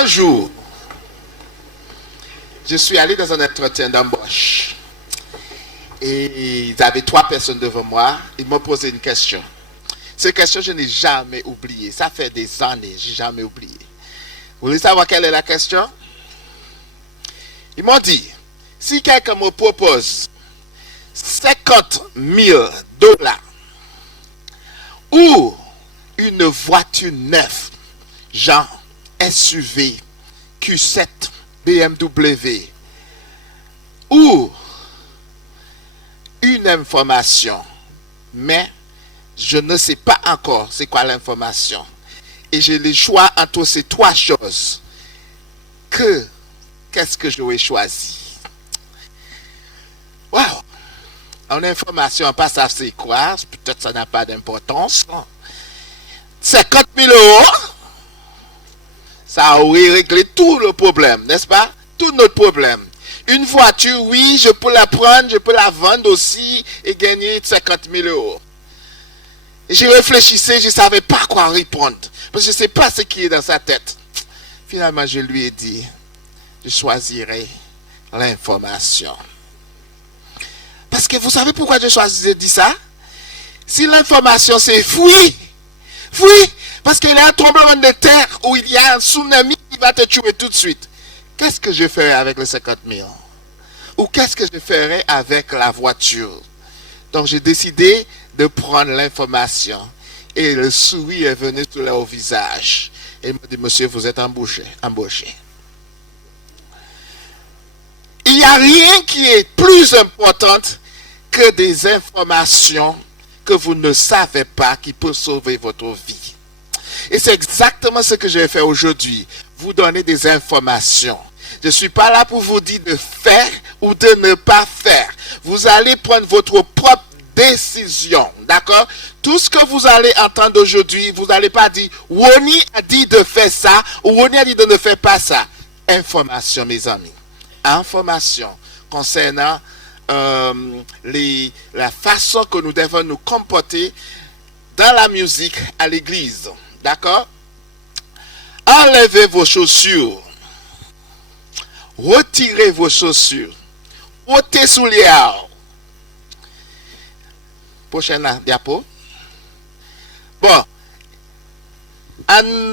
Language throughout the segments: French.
Un jour, je suis allé dans un entretien d'embauche. Et ils avaient 3 personnes devant moi. Ils m'ont posé une question. Cette question, je n'ai jamais oublié. Ça fait des années, je n'ai jamais oublié. Vous voulez savoir quelle est la question? Ils m'ont dit, si quelqu'un me propose $50,000 ou une voiture neuve, genre SUV, Q7, BMW, ou une information, mais je ne sais pas encore c'est quoi l'information. Et j'ai le choix entre ces 3 choses. Qu'est-ce que j'aurais choisi? Wow! En information, pas ça c'est quoi? Peut-être ça n'a pas d'importance. 50,000 €, ça aurait réglé tout le problème, n'est-ce pas? Tout notre problème. Une voiture, oui, je peux la prendre, je peux la vendre aussi et gagner 50,000 €. Et je réfléchissais, je ne savais pas quoi répondre. Parce que je ne sais pas ce qui est dans sa tête. Finalement, je lui ai dit, je choisirai l'information. Parce que vous savez pourquoi j'ai dit ça? Si l'information c'est fuis, parce qu'il y a un tremblement de terre ou il y a un tsunami qui va te tuer tout de suite. Qu'est-ce que je ferai avec les 50,000? Ou qu'est-ce que je ferai avec la voiture? Donc j'ai décidé de prendre l'information. Et le sourire est venu sur leur visage. Et il m'a dit, monsieur, vous êtes embauché. Il n'y a rien qui est plus important que des informations que vous ne savez pas qui peuvent sauver votre vie. Et c'est exactement ce que je vais faire aujourd'hui. Vous donner des informations. Je ne suis pas là pour vous dire de faire ou de ne pas faire. Vous allez prendre votre propre décision. D'accord? Tout ce que vous allez entendre aujourd'hui, vous n'allez pas dire Woni a dit de faire ça ou Woni a dit de ne faire pas ça. Information, mes amis. Information concernant la façon que nous devons nous comporter dans la musique à l'église. D'accord? Enlevez vos chaussures. Retirez vos chaussures. Ôtez souliers. Prochaine diapo. Bon. En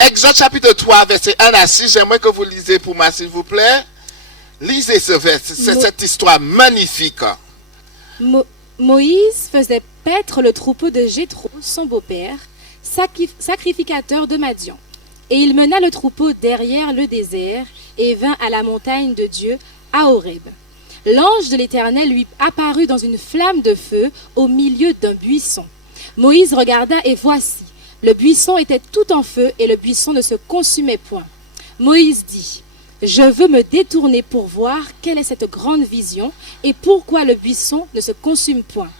Exode chapitre 3, verset 1 à 6, j'aimerais que vous lisez pour moi, s'il vous plaît. Lisez ce verset, cette histoire magnifique. Moïse faisait paître le troupeau de Jéthro, son beau-père, sacrificateur de Madian. Et il mena le troupeau derrière le désert et vint à la montagne de Dieu, à Horeb. L'ange de l'Éternel lui apparut dans une flamme de feu au milieu d'un buisson. Moïse regarda et voici, le buisson était tout en feu et le buisson ne se consumait point. Moïse dit, « Je veux me détourner pour voir quelle est cette grande vision et pourquoi le buisson ne se consume point. »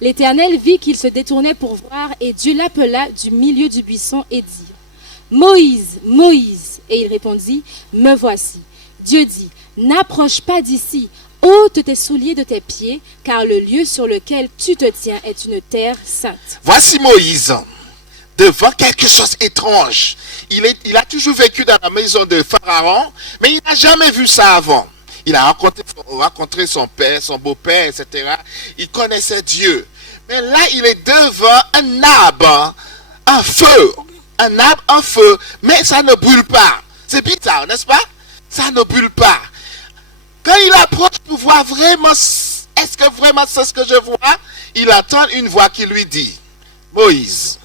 L'Éternel vit qu'il se détournait pour voir et Dieu l'appela du milieu du buisson et dit, « Moïse, Moïse !» Et il répondit, « Me voici. » Dieu dit, « N'approche pas d'ici, ôte tes souliers de tes pieds, car le lieu sur lequel tu te tiens est une terre sainte. » Voici Moïse, devant quelque chose d'étrange. Il a toujours vécu dans la maison de Pharaon, mais il n'a jamais vu ça avant. Il a rencontré son père, son beau-père, etc. Il connaissait Dieu. Mais là, il est devant un arbre en feu. Un arbre en feu, mais ça ne brûle pas. C'est bizarre, n'est-ce pas? Ça ne brûle pas. Quand il approche pour voir vraiment, est-ce que vraiment c'est ce que je vois? Il entend une voix qui lui dit, Moïse,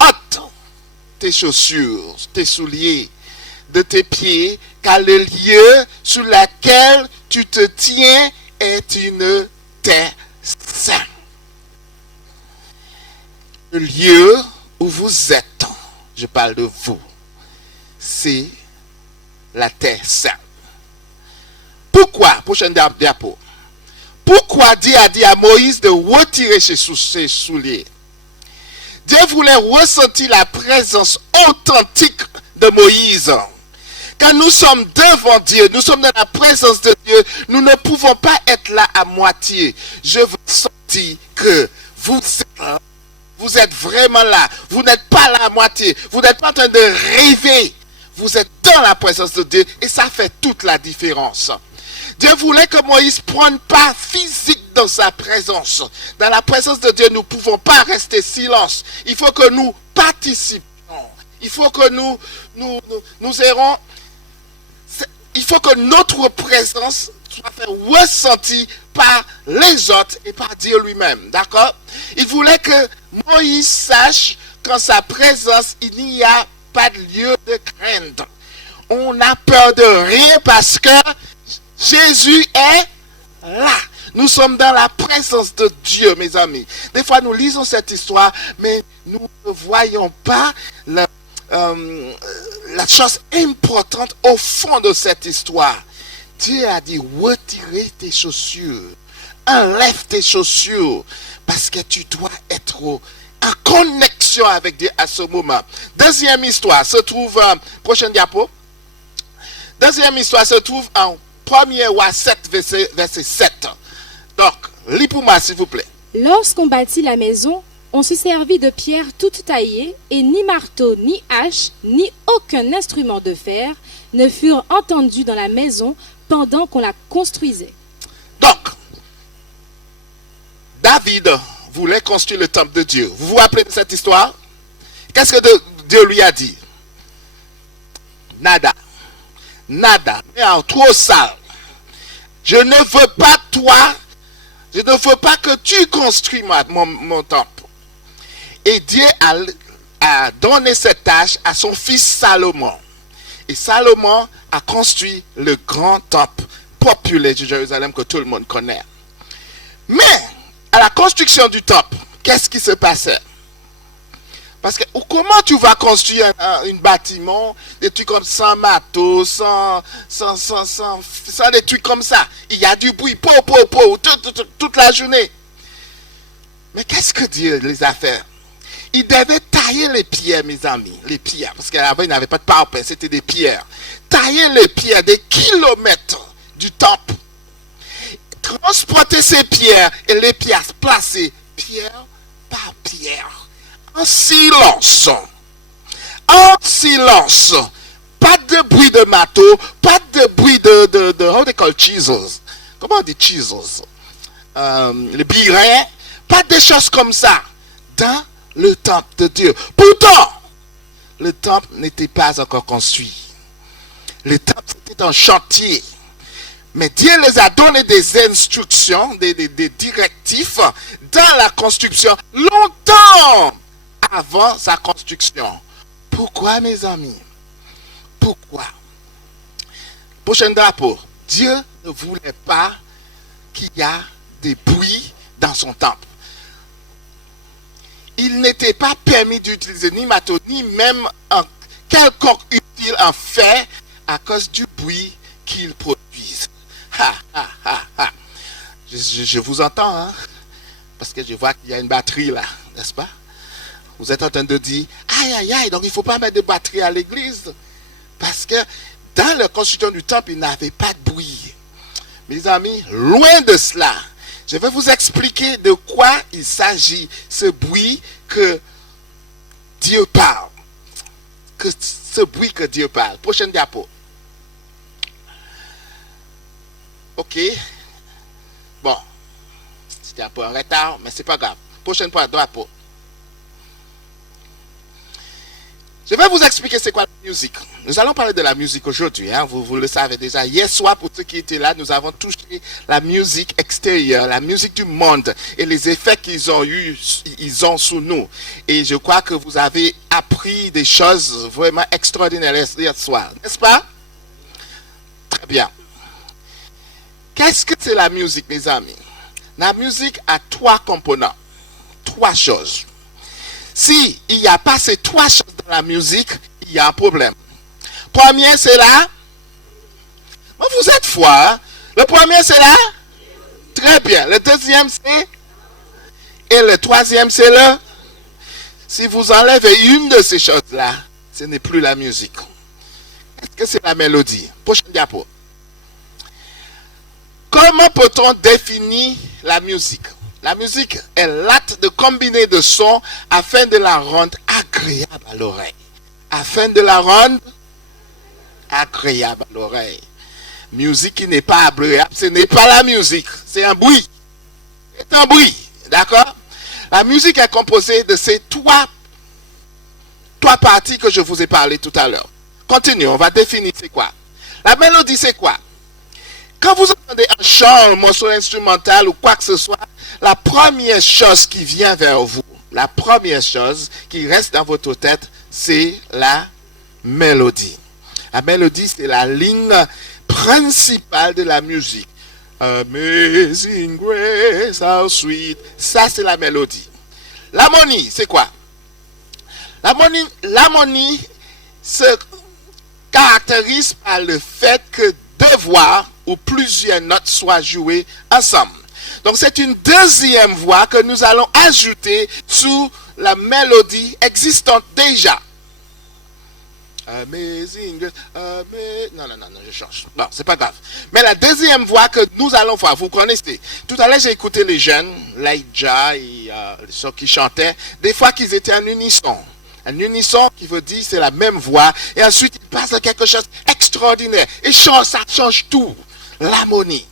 ôte tes chaussures, tes souliers de tes pieds, car le lieu sur lequel tu te tiens est une terre sainte. Le lieu où vous êtes, je parle de vous, c'est la terre sainte. Pourquoi? Prochaine diapo. Pourquoi Dieu a dit à Moïse de retirer ses souliers? Dieu voulait ressentir la présence authentique de Moïse. Quand nous sommes devant Dieu, nous sommes dans la présence de Dieu, nous ne pouvons pas être là à moitié. Je veux sentir que vous êtes vraiment là. Vous n'êtes pas là à moitié. Vous n'êtes pas en train de rêver. vous êtes dans la présence de Dieu et ça fait toute la différence. Dieu voulait que Moïse prenne part physique dans sa présence. Dans la présence de Dieu, nous ne pouvons pas rester silence. Il faut que nous participions. Il faut que nous errons. Il faut que notre présence soit fait ressentie par les autres et par Dieu lui-même. D'accord? Il voulait que Moïse sache qu'en sa présence, il n'y a pas de lieu de crainte. On n'a peur de rien parce que Jésus est là. Nous sommes dans la présence de Dieu, mes amis. Des fois, nous lisons cette histoire, mais nous ne voyons pas la chose importante au fond de cette histoire. Dieu a dit, retirez tes chaussures, enlève tes chaussures, parce que tu dois être en connexion avec Dieu à ce moment. Deuxième histoire se trouve, prochaine diapo. Deuxième histoire se trouve en 1er Roi 7, verset 7. Donc, lis pour moi, s'il vous plaît. Lorsqu'on bâtit la maison, on se servit de pierres toutes taillées, et ni marteau, ni hache, ni aucun instrument de fer ne furent entendus dans la maison pendant qu'on la construisait. Donc, David voulait construire le temple de Dieu. Vous vous rappelez de cette histoire? Qu'est-ce que Dieu lui a dit? Nada. Nada. Mais trop sale. Je ne veux pas toi. Je ne veux pas que tu construis mon temple. Et Dieu a donné cette tâche à son fils Salomon. Et Salomon a construit le grand temple populaire de Jérusalem que tout le monde connaît. Mais, à la construction du temple, qu'est-ce qui se passait? Parce que comment tu vas construire un bâtiment, des trucs comme sans matos, sans des trucs comme ça? Il y a du bruit, toute la journée. Mais qu'est-ce que Dieu les a fait? Il devait tailler les pierres, mes amis, les pierres, parce qu'avant il n'avait pas de parpaing, c'était des pierres. Tailler les pierres des kilomètres du temple, transporter ces pierres et les pierres placées pierre par pierre, en silence. En silence. Pas de bruit de marteau, pas de bruit de how they call chisels. Comment on dit chisels? Les birins, pas de choses comme ça. Dans le temple de Dieu. Pourtant, le temple n'était pas encore construit. Le temple était en chantier. Mais Dieu les a donné des instructions, des directives dans la construction, longtemps avant sa construction. Pourquoi, mes amis? Pourquoi? Prochain drapeau. Dieu ne voulait pas qu'il y ait des bruits dans son temple. Il n'était pas permis d'utiliser ni marteau, ni même un quelconque utile en fer à cause du bruit qu'ils produisent. Je vous entends, hein? Parce que je vois qu'il y a une batterie là, n'est-ce pas? Vous êtes en train de dire, aïe, donc il ne faut pas mettre de batterie à l'église. Parce que dans la construction du temple, il n'avait pas de bruit. Mes amis, loin de cela. Je vais vous expliquer de quoi il s'agit, ce bruit que Dieu parle. Ce bruit que Dieu parle. Prochaine diapo. Ok. Bon. C'était un peu en retard, mais c'est pas grave. Prochaine diapo. Je vais vous expliquer c'est quoi la musique. Nous allons parler de la musique aujourd'hui. Hein. Vous le savez déjà. Hier soir, pour ceux qui étaient là, nous avons touché la musique extérieure, la musique du monde et les effets qu'ils ont sur nous. Et je crois que vous avez appris des choses vraiment extraordinaires hier soir. N'est-ce pas? Très bien. Qu'est-ce que c'est la musique, mes amis? La musique a 3 composants. 3 choses. Si il n'y a pas ces 3 choses dans la musique, il y a un problème. Premier, c'est là. Vous êtes froid. Hein? Le premier, c'est là. Très bien. Le deuxième, c'est. Et le troisième, c'est le. Si vous enlevez une de ces choses-là, ce n'est plus la musique. Est-ce que c'est la mélodie? Prochaine diapo. Comment peut-on définir la musique? La musique est l'acte de combiner de sons afin de la rendre agréable à l'oreille. Afin de la rendre agréable à l'oreille. Musique qui n'est pas agréable, ce n'est pas la musique, c'est un bruit. C'est un bruit, d'accord? La musique est composée de ces trois parties que je vous ai parlé tout à l'heure. Continue, on va définir c'est quoi. La mélodie, c'est quoi? Quand vous entendez un chant, un morceau instrumental ou quoi que ce soit, la première chose qui vient vers vous, la première chose qui reste dans votre tête, c'est la mélodie. La mélodie, c'est la ligne principale de la musique. Amazing grace, how sweet. Ça, c'est la mélodie. L'harmonie, c'est quoi? L'harmonie se caractérise par le fait que deux voix ou plusieurs notes soient jouées ensemble. Donc c'est une deuxième voix que nous allons ajouter sous la mélodie existante déjà. Amazing Grace, non, je change. Bon, c'est pas grave. Mais la deuxième voix que nous allons voir, vous connaissez. Tout à l'heure, j'ai écouté les jeunes, Laïdja et ceux qui chantaient, des fois qu'ils étaient en unisson. Un unisson qui veut dire c'est la même voix. Et ensuite, il passe à quelque chose d'extraordinaire. Et ça change tout. L'harmonie.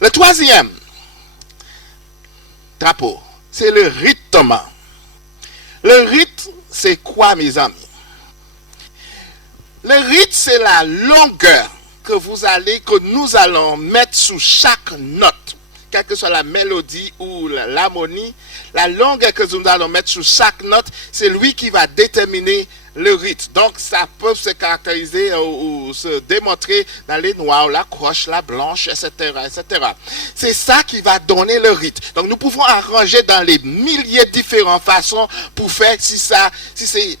Le troisième drapeau, c'est le rythme. Le rythme, c'est quoi, mes amis? Le rythme, c'est la longueur que nous allons mettre sous chaque note. Quelle que soit la mélodie ou l'harmonie, la longueur que nous allons mettre sous chaque note, c'est lui qui va déterminer le rythme. Donc, ça peut se caractériser ou se démontrer dans les noirs, la croche, la blanche, etc., etc. C'est ça qui va donner le rythme. Donc, nous pouvons arranger dans les milliers de différentes façons pour faire si c'est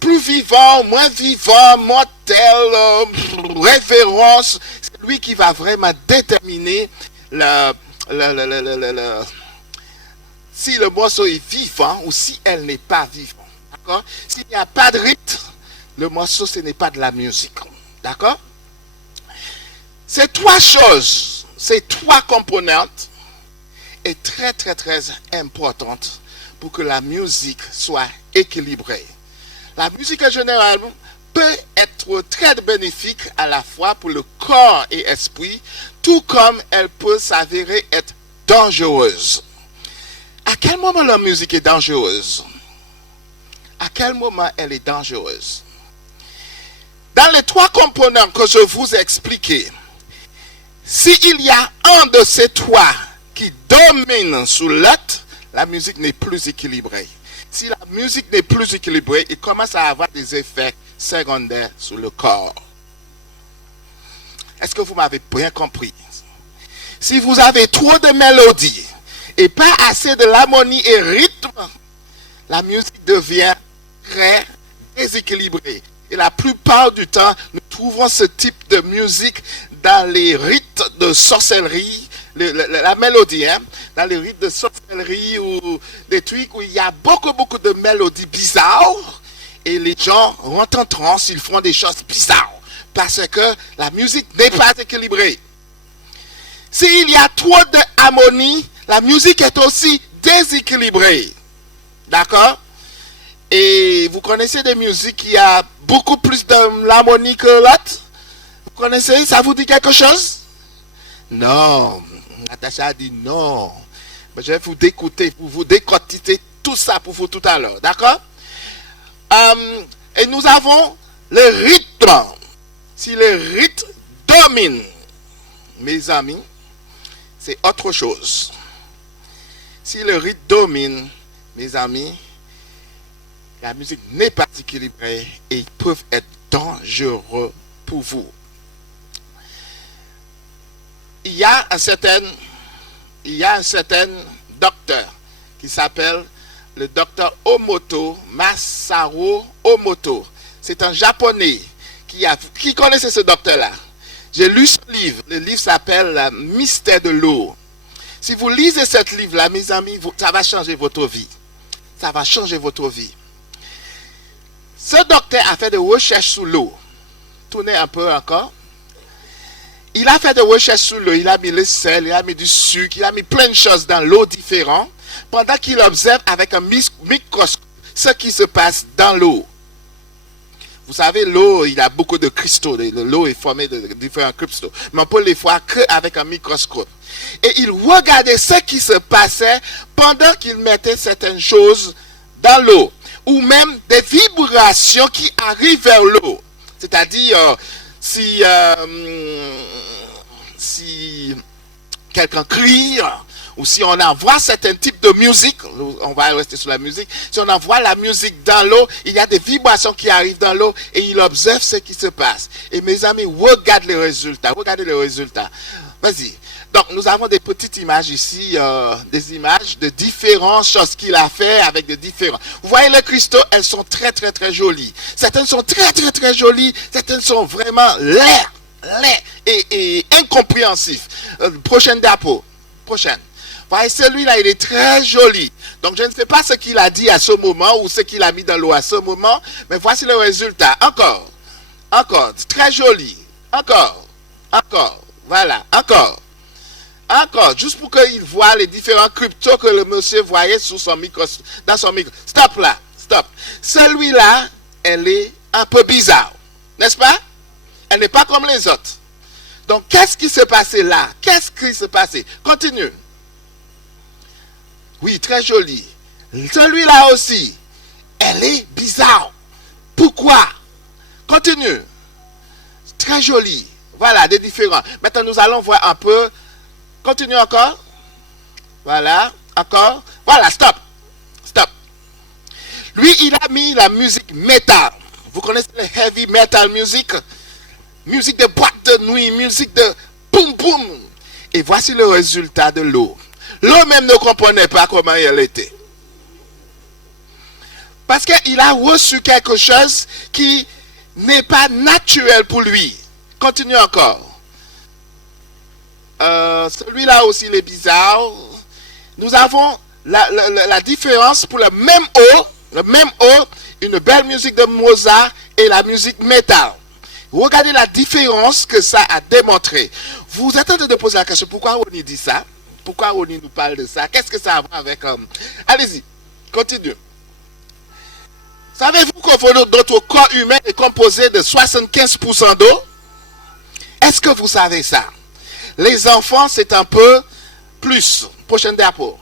plus vivant, moins vivant, mortel, référence. C'est lui qui va vraiment déterminer si le morceau est vivant ou si elle n'est pas vivante. D'accord? S'il n'y a pas de rythme, le morceau, ce n'est pas de la musique. D'accord? Ces trois choses, ces trois composantes est très, très, très importante pour que la musique soit équilibrée. La musique en général peut être très bénéfique à la fois pour le corps et l'esprit, tout comme elle peut s'avérer être dangereuse. À quel moment la musique est dangereuse? À quel moment elle est dangereuse? Dans les trois composants que je vous ai expliqués, s'il y a un de ces trois qui domine sur l'autre, la musique n'est plus équilibrée. Si la musique n'est plus équilibrée, il commence à avoir des effets secondaires sur le corps. Est-ce que vous m'avez bien compris? Si vous avez trop de mélodies et pas assez de l'harmonie et rythme, la musique devient très déséquilibrée. Et la plupart du temps, nous trouvons ce type de musique dans les rites de sorcellerie, la mélodie, hein, dans les rites de sorcellerie ou des trucs où il y a beaucoup de mélodies bizarres et les gens rentrent en transe, ils font des choses bizarres parce que la musique n'est pas équilibrée. S'il y a trop d'harmonie, la musique est aussi déséquilibrée. D'accord? Et vous connaissez des musiques qui a beaucoup plus de l'harmonie que l'autre? Vous connaissez? Ça vous dit quelque chose? Non. Natacha a dit non. Mais je vais vous écouter pour vous décortiquer tout ça pour vous tout à l'heure. D'accord? Et nous avons le rythme. Si le rythme domine, mes amis, c'est autre chose. Si le rythme domine, mes amis, la musique n'est pas équilibrée et ils peuvent être dangereux pour vous. Il y a un certain docteur qui s'appelle le docteur Omoto, Masaru Omoto. C'est un japonais qui connaissait ce docteur-là. J'ai lu ce livre. Le livre s'appelle Mystère de l'eau. Si vous lisez ce livre-là, mes amis, ça va changer votre vie. Ça va changer votre vie. Ce docteur a fait des recherches sur l'eau. Tournez un peu encore. Il a fait des recherches sur l'eau. Il a mis le sel, il a mis du sucre, il a mis plein de choses dans l'eau différentes pendant qu'il observe avec un microscope ce qui se passe dans l'eau. Vous savez, l'eau, il a beaucoup de cristaux. L'eau est formée de différents cristaux. Mais on peut les voir qu'avec un microscope. Et il regardait ce qui se passait pendant qu'il mettait certaines choses dans l'eau. Ou même des vibrations qui arrivent vers l'eau. C'est-à-dire, si quelqu'un crie, ou si on envoie certains types de musique, on va rester sur la musique, si on envoie la musique dans l'eau, il y a des vibrations qui arrivent dans l'eau et il observe ce qui se passe. Et mes amis, regardez les résultats. Vas-y. Donc, nous avons des petites images ici, des images de différentes choses qu'il a fait avec de différents. Vous voyez les cristaux, elles sont très, très, très jolies. Certaines sont très, très, très jolies. Certaines sont vraiment laides et incompréhensifs. Prochaine diapo. Prochaine. Vous voyez, celui-là, il est très joli. Donc, je ne sais pas ce qu'il a dit à ce moment ou ce qu'il a mis dans l'eau à ce moment, mais voici le résultat. Encore. Très joli. Encore. Voilà. Encore, juste pour qu'il voit les différents cryptos que le monsieur voyait sur son dans son micro. Stop là, stop. Celui-là, elle est un peu bizarre, n'est-ce pas? Elle n'est pas comme les autres. Donc, qu'est-ce qui s'est passé là? Continue. Oui, très joli. Celui-là aussi, elle est bizarre. Pourquoi? Continue. Très joli. Voilà, des différents. Maintenant, nous allons voir un peu. Continue encore. Voilà, encore. Voilà, stop. Lui, il a mis la musique metal. Vous connaissez le heavy metal music? Musique de boîte de nuit, musique de boum boum. Et voici le résultat de l'eau. L'eau même ne comprenait pas comment elle était. Parce qu'il a reçu quelque chose qui n'est pas naturel pour lui. Continue encore. Celui-là aussi, il est bizarre. Nous avons la différence pour le même eau, une belle musique de Mozart et la musique métal. Regardez la différence que ça a démontré. Vous êtes en train de poser la question, pourquoi Ronnie dit ça? Pourquoi Ronnie nous parle de ça? Qu'est-ce que ça a à voir avec... Allez-y, continue. Savez-vous que notre corps humain est composé de 75% d'eau? Est-ce que vous savez ça? Les enfants, c'est un peu plus. Prochaine diapo.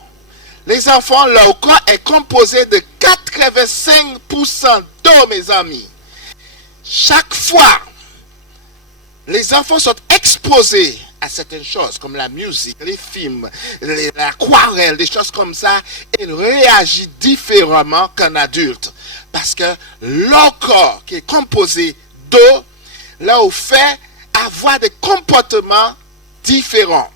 Les enfants, leur corps est composé de 85% d'eau, mes amis. Chaque fois, les enfants sont exposés à certaines choses, comme la musique, les films, l'aquarelle, des choses comme ça, ils réagissent différemment qu'un adulte. Parce que leur corps, qui est composé d'eau, leur fait avoir des comportements différents.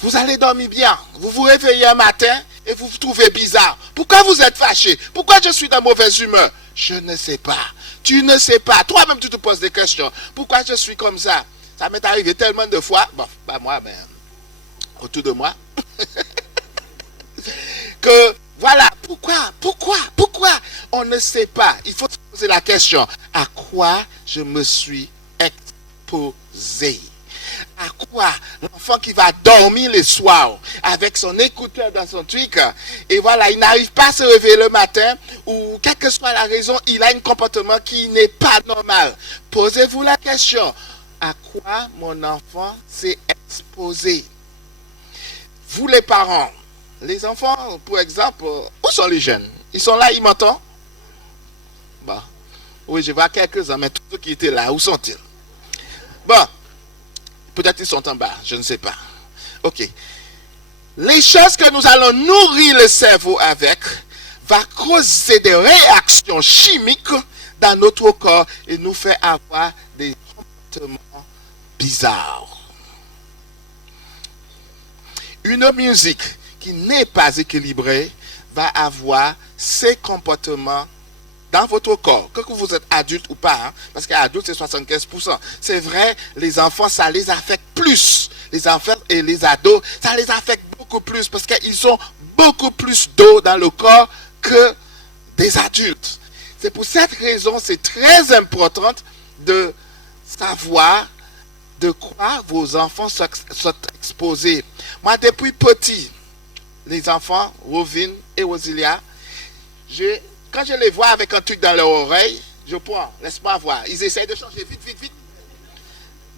Vous allez dormir bien. Vous vous réveillez un matin et vous vous trouvez bizarre. Pourquoi vous êtes fâché? Pourquoi je suis dans mauvaise humeur? Je ne sais pas. Tu ne sais pas. Toi-même, tu te poses des questions. Pourquoi je suis comme ça? Ça m'est arrivé tellement de fois. Bon, pas moi, mais autour de moi. Que, voilà, pourquoi? On ne sait pas. Il faut se poser la question. À quoi je me suis exposé? À quoi? L'enfant qui va dormir le soir avec son écouteur dans son truc et voilà, il n'arrive pas à se réveiller le matin ou quelle que soit la raison, il a un comportement qui n'est pas normal. Posez-vous la question, à quoi mon enfant s'est exposé? Vous les parents, les enfants, pour exemple, où sont les jeunes? Ils sont là, ils m'entendent? Bon, oui, je vois quelques-uns, mais tous ceux qui étaient là, où sont-ils? Bon, peut-être ils sont en bas, je ne sais pas. Ok. Les choses que nous allons nourrir le cerveau avec va causer des réactions chimiques dans notre corps et nous faire avoir des comportements bizarres. Une musique qui n'est pas équilibrée va avoir ces comportements dans votre corps, que vous êtes adulte ou pas, hein, parce qu'adulte c'est 75%. C'est vrai, les enfants, ça les affecte plus. Les enfants et les ados, ça les affecte beaucoup plus, parce qu'ils ont beaucoup plus d'eau dans le corps que des adultes. C'est pour cette raison, c'est très important de savoir de quoi vos enfants sont exposés. Moi, depuis petit, les enfants, Rovin et Rosilia, quand je les vois avec un truc dans leur oreille, Je prends, laisse-moi voir. Ils essayent de changer vite, vite, vite.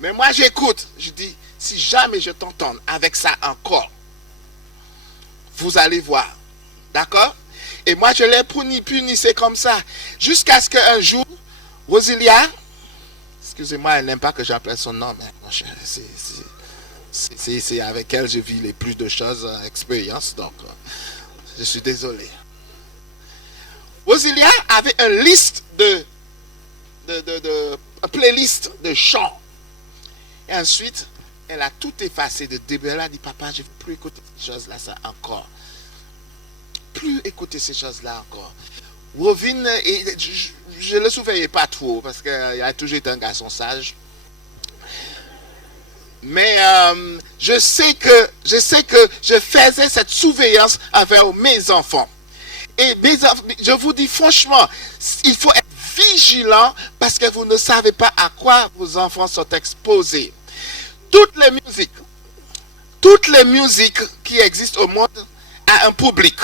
Mais moi, j'écoute. Je dis, si jamais je t'entends avec ça encore, vous allez voir. D'accord? Et moi, je les punissais comme ça. Jusqu'à ce qu'un jour, Rosilia, excusez-moi, elle n'aime pas que j'appelle son nom, mais c'est avec elle que je vis les plus de choses, expériences, donc je suis désolé. Rosilia avait une liste une playlist de chants. Et ensuite, elle a tout effacé de début. Elle a dit, papa, je ne veux plus écouter ces choses-là, ça encore. Plus écouter ces choses-là encore. Rovin, je ne le surveillais pas trop, parce qu'il a toujours été un garçon sage. Mais je sais que je faisais cette surveillance envers mes enfants. Et je vous dis franchement, il faut être vigilant parce que vous ne savez pas à quoi vos enfants sont exposés. Toutes les musiques qui existent au monde ont un public.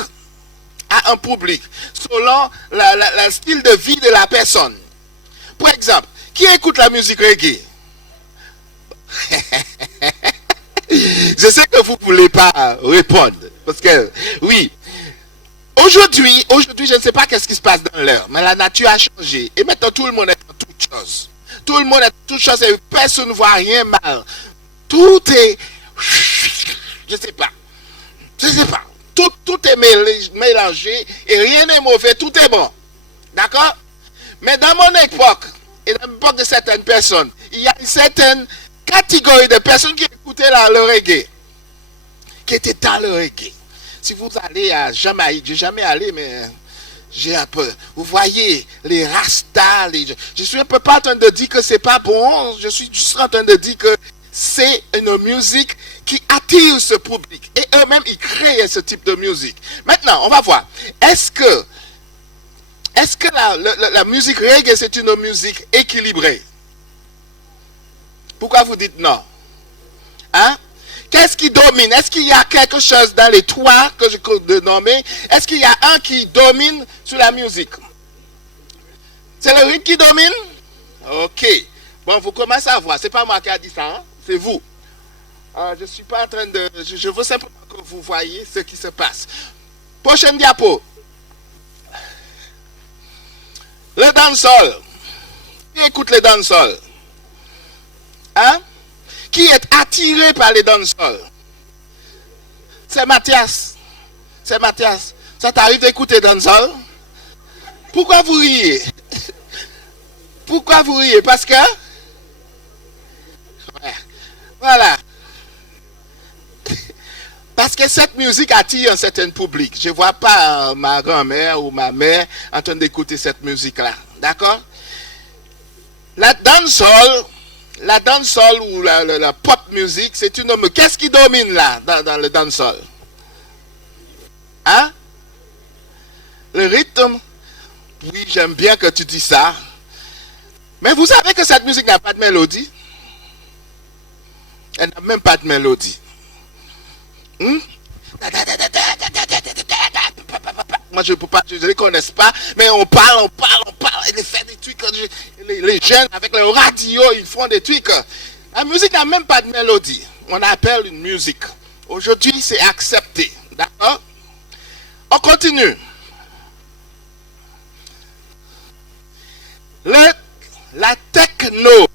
Selon le style de vie de la personne. Par exemple, qui écoute la musique reggae? Je sais que vous ne voulez pas répondre. Parce que, oui. Aujourd'hui, je ne sais pas qu'est-ce qui se passe dans l'air. Mais la nature a changé. Et maintenant, tout le monde est en toute chose. Tout le monde est en toute chose et personne ne voit rien mal. Tout est... Je ne sais pas. Tout est mélangé et rien n'est mauvais. Tout est bon. D'accord? Mais dans mon époque, et dans l'époque de certaines personnes, il y a une certaine catégorie de personnes qui écoutaient le reggae. Qui étaient dans le reggae. Si vous allez à Jamaïque, je n'ai jamais allé, mais j'ai un peu. Vous voyez, les rastas, je suis un peu pas en train de dire que c'est pas bon, je suis juste en train de dire que c'est une musique qui attire ce public. Et eux-mêmes, ils créent ce type de musique. Maintenant, on va voir. Est-ce que la musique reggae, c'est une musique équilibrée? Pourquoi vous dites non? Hein? Qu'est-ce qui domine? Est-ce qu'il y a quelque chose dans les trois que je vais nommer? Est-ce qu'il y a un qui domine sur la musique? C'est le rythme qui domine? Ok. Bon, vous commencez à voir. C'est pas moi qui a dit ça, hein? C'est vous. Je ne suis pas en train de... Je veux simplement que vous voyez ce qui se passe. Prochaine diapo. Le dancehall. Qui écoute le dancehall? Hein? Qui est attiré par les dancehall? C'est Mathias. Ça t'arrive d'écouter dancehall? Pourquoi vous riez? Parce que... Voilà. Parce que cette musique attire un certain public. Je ne vois pas ma grand-mère ou ma mère en train d'écouter cette musique-là. D'accord? La dancehall ou la pop music, c'est une... Qu'est-ce qui domine là, dans le dancehall? Hein? Le rythme? Oui, j'aime bien que tu dis ça. Mais vous savez que cette musique n'a pas de mélodie? Elle n'a même pas de mélodie. Moi, je ne les connais pas, mais on parle, ils font des trucs, les jeunes avec le radio, ils font des trucs. La musique n'a même pas de mélodie. On appelle une musique. Aujourd'hui, c'est accepté. D'accord? On continue. La techno.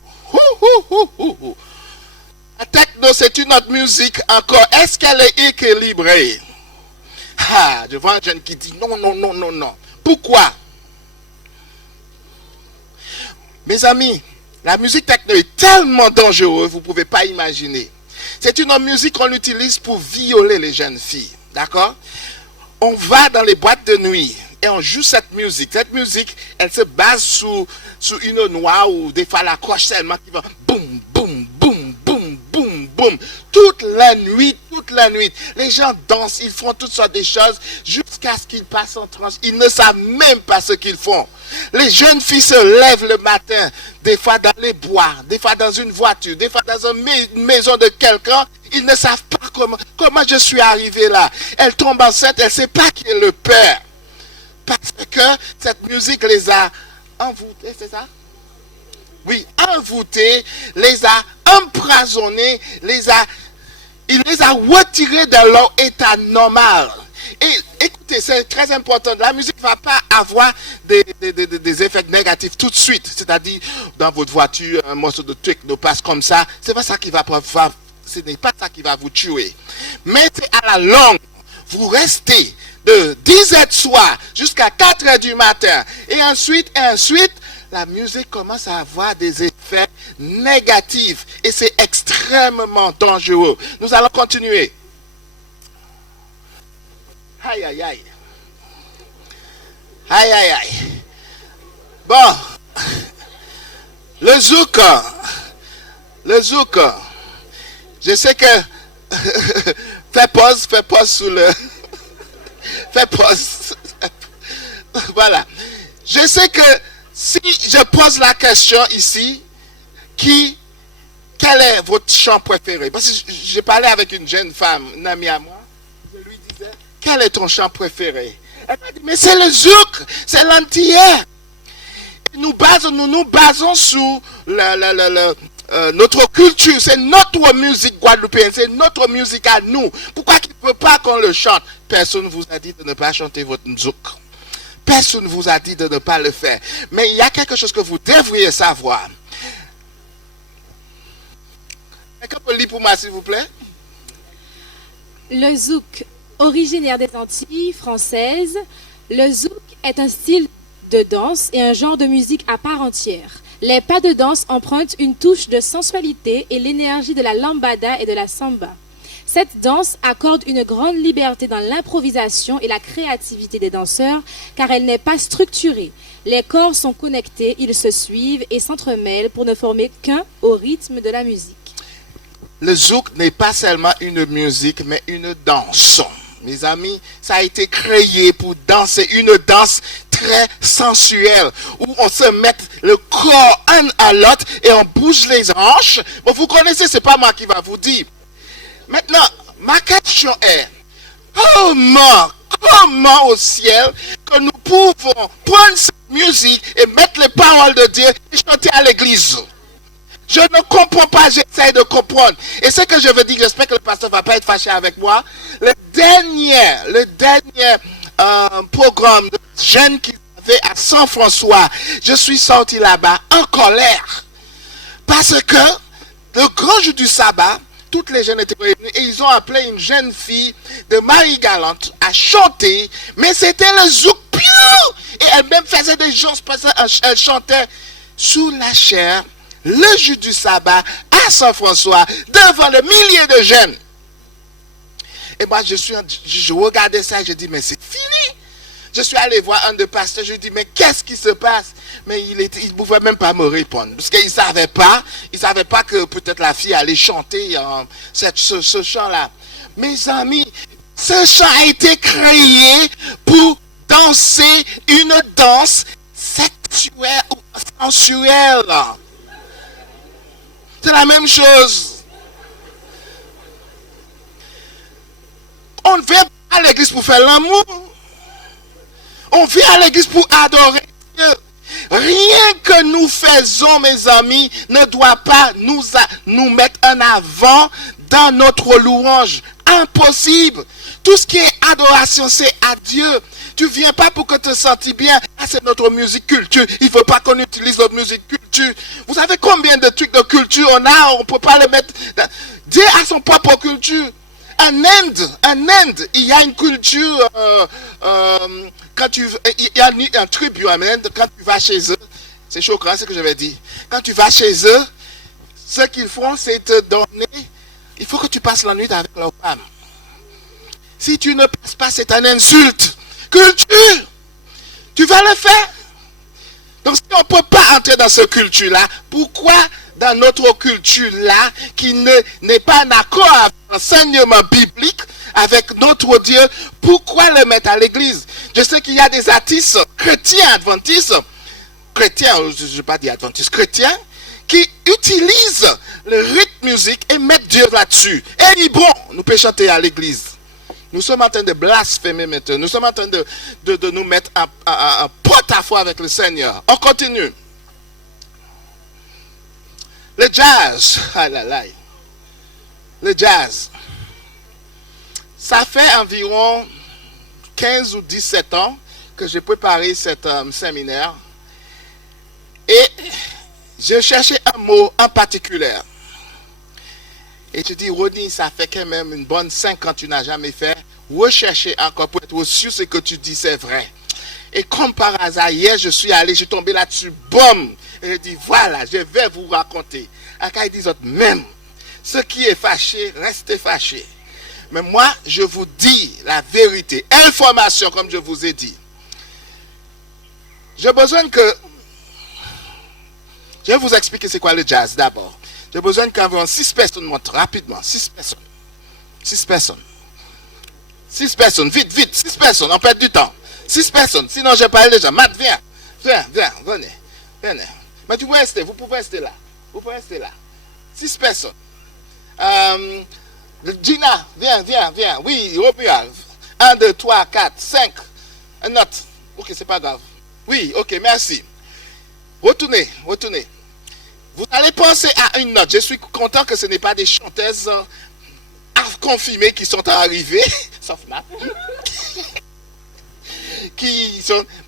La techno, c'est une autre musique encore. Est-ce qu'elle est équilibrée? Ah, je vois un jeune qui dit non. Pourquoi? Mes amis, la musique techno est tellement dangereuse, vous ne pouvez pas imaginer. C'est une musique qu'on utilise pour violer les jeunes filles. D'accord? On va dans les boîtes de nuit et on joue cette musique. Cette musique, elle se base sur une noix ou des fois la cloche seulement qui va boum, boum, boum, boum, boum, boum. Toute la nuit. Les gens dansent, ils font toutes sortes de choses jusqu'à ce qu'ils passent en transe. Ils ne savent même pas ce qu'ils font. Les jeunes filles se lèvent le matin, des fois dans les bois, des fois dans une voiture, des fois dans une maison de quelqu'un. Ils ne savent pas comment je suis arrivé là. Elles tombent enceintes, elles ne savent pas qui est le père. Parce que cette musique les a envoûtés, c'est ça? Oui, envoûtés, les a emprisonnés, il les a retirés de leur état normal. Et écoutez, c'est très important. La musique ne va pas avoir des effets négatifs tout de suite. C'est-à-dire, dans votre voiture, un morceau de techno passe comme ça. C'est pas ça qui va ce n'est pas ça qui va vous tuer. Mais c'est à la longue, vous restez de 10h du soir jusqu'à 4h du matin. Et ensuite, la musique commence à avoir des effets négatifs. Et c'est extrêmement dangereux. Nous allons continuer. Aïe, aïe, aïe. Aïe, aïe, aïe. Bon. Le zouk. Je sais que... fais pause sous le... Fais pause. Voilà. Je sais que si je pose la question ici, quel est votre chant préféré? Parce que j'ai parlé avec une jeune femme, une amie à moi. Je lui disais, quel est ton chant préféré? Elle m'a dit, mais c'est le zouk, c'est l'antillais. Nous nous basons sur notre culture, c'est notre musique guadeloupéenne, c'est notre musique à nous. Pourquoi il ne peut pas qu'on le chante? Personne ne vous a dit de ne pas chanter votre zouk. Personne ne vous a dit de ne pas le faire. Mais il y a quelque chose que vous devriez savoir. Quelqu'un peut lire pour moi, s'il vous plaît? Le zouk, originaire des Antilles françaises, le zouk est un style de danse et un genre de musique à part entière. Les pas de danse empruntent une touche de sensualité et l'énergie de la lambada et de la samba. Cette danse accorde une grande liberté dans l'improvisation et la créativité des danseurs car elle n'est pas structurée. Les corps sont connectés, ils se suivent et s'entremêlent pour ne former qu'un au rythme de la musique. Le zouk n'est pas seulement une musique mais une danse. Mes amis, ça a été créé pour danser, une danse très sensuelle, où on se met le corps un à l'autre et on bouge les hanches. Bon, vous connaissez, c'est pas moi qui va vous dire. Maintenant, ma question est, comment au ciel que nous pouvons prendre cette musique et mettre les paroles de Dieu et chanter à l'église? Je ne comprends pas, j'essaie de comprendre. Et ce que je veux dire, j'espère que le pasteur ne va pas être fâché avec moi. Le dernier programme de jeunes qui avait à Saint-François, je suis sorti là-bas en colère. Parce que le grand jour du sabbat, toutes les jeunes étaient réunis et ils ont appelé une jeune fille de Marie-Galante à chanter. Mais c'était le zouk pur. Et elle-même faisait des choses parce qu'elle chantait sous la chair. Le jour du sabbat à Saint-François devant le milliers de jeunes. Et moi je regardais ça et je dis mais c'est fini. Je suis allé voir un des pasteurs, je lui dis mais qu'est-ce qui se passe? Mais il ne pouvait même pas me répondre parce qu'il ne savait pas que peut-être la fille allait chanter ce chant-là. Mes amis, ce chant a été créé pour danser une danse sexuelle ou sensuelle. C'est la même chose. On ne vient pas à l'église pour faire l'amour. On vient à l'église pour adorer Dieu. Rien que nous faisons, mes amis, ne doit pas nous mettre en avant dans notre louange. Impossible. Tout ce qui est adoration, c'est à Dieu. Tu viens pas pour que tu te sentes bien. Ah, c'est notre musique culture. Il faut pas qu'on utilise notre musique culture. Vous savez combien de trucs de culture on a? On peut pas les mettre. Dieu a son propre culture. En Inde, il y a une culture. Il y a un tribu en Inde. Quand tu vas chez eux, c'est choquant ce que je vais dire. Quand tu vas chez eux, ce qu'ils font, c'est te donner. Il faut que tu passes la nuit avec leur femme. Si tu ne passes pas, c'est une insulte. Culture, tu vas le faire. Donc si on ne peut pas entrer dans cette culture-là, pourquoi dans notre culture-là, qui n'est pas en accord avec l'enseignement biblique, avec notre Dieu, pourquoi le mettre à l'église? Je sais qu'il y a des artistes chrétiens, adventistes, je ne vais pas dire adventistes, chrétiens, qui utilisent le rythme musique et mettent Dieu là-dessus. Et ils disent, bon, nous pouvons chanter à l'église. Nous sommes en train de blasphémer maintenant. Nous sommes en train de nous mettre en porte-à-faux avec le Seigneur. On continue. Le jazz. Ah là là. Le jazz. Ça fait environ 15 ou 17 ans que j'ai préparé cet séminaire. Et je cherchais un mot en particulier. Et je dis, Rodney, ça fait quand même une bonne 5 ans que tu n'as jamais fait. Rechercher encore pour être sûr ce que tu dis, c'est vrai. Et comme par hasard, hier, je suis allé, j'ai tombé là-dessus, boum. Et je dis, voilà, je vais vous raconter. À quand ils disent, même, ce qui est fâché, restez fâché. Mais moi, je vous dis la vérité. Information, comme je vous ai dit. J'ai besoin que... Je vais vous expliquer c'est quoi le jazz d'abord. J'ai besoin qu'environ 6 personnes montrent rapidement. 6 personnes. 6 personnes. 6 personnes. Vite, vite. 6 personnes. On perd du temps. 6 personnes. Sinon, je parle déjà. Matt, viens. Viens, viens. Venez. Venez. Mais tu peux rester. Vous pouvez rester là. Vous pouvez rester là. 6 personnes. Gina, viens, viens, viens. Oui, Robert. 1, 2, 3, 4, 5. Une note. Ok, c'est pas grave. Oui, ok, merci. Retournez, retournez. Vous allez penser à une note. Je suis content que ce n'est pas des chanteuses confirmées qui sont arrivées, sauf Matt,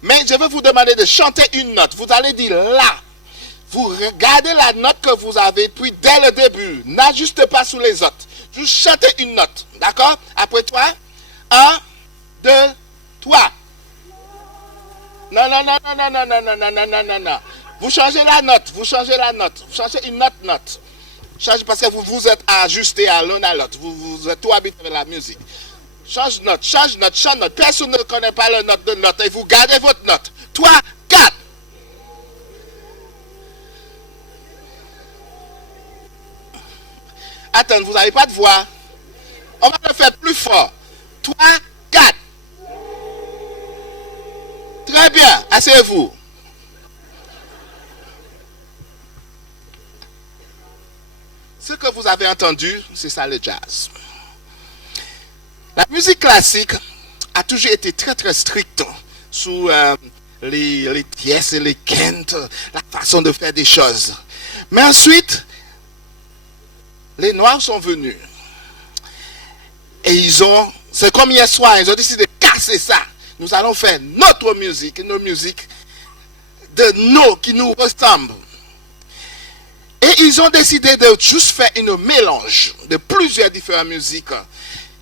mais je vais vous demander de chanter une note. Vous allez dire là. Vous regardez la note que vous avez prise dès le début. N'ajuste pas sous les autres. Vous chantez une note. D'accord? Après toi, 1, 2, 3. Non, non, non, non, non, non, non, non, non, non, non, non, non. Vous changez la note, vous changez la note, vous changez une autre note. Changez parce que vous vous êtes ajusté à l'un à l'autre. Vous êtes tout habitué avec la musique. Change note, change note, change note. Personne ne connaît pas la note de note et vous gardez votre note. 3, 4. Attends, vous n'avez pas de voix. On va le faire plus fort. 3, 4. Très bien, asseyez-vous. Ce que vous avez entendu, c'est ça le jazz. La musique classique a toujours été très très stricte sous les pièces et les quintes, la façon de faire des choses. Mais ensuite, les Noirs sont venus. Et c'est comme hier soir, ils ont décidé de casser ça. Nous allons faire notre musique, nos musiques qui nous ressemblent. Et ils ont décidé de juste faire une mélange de plusieurs différentes musiques.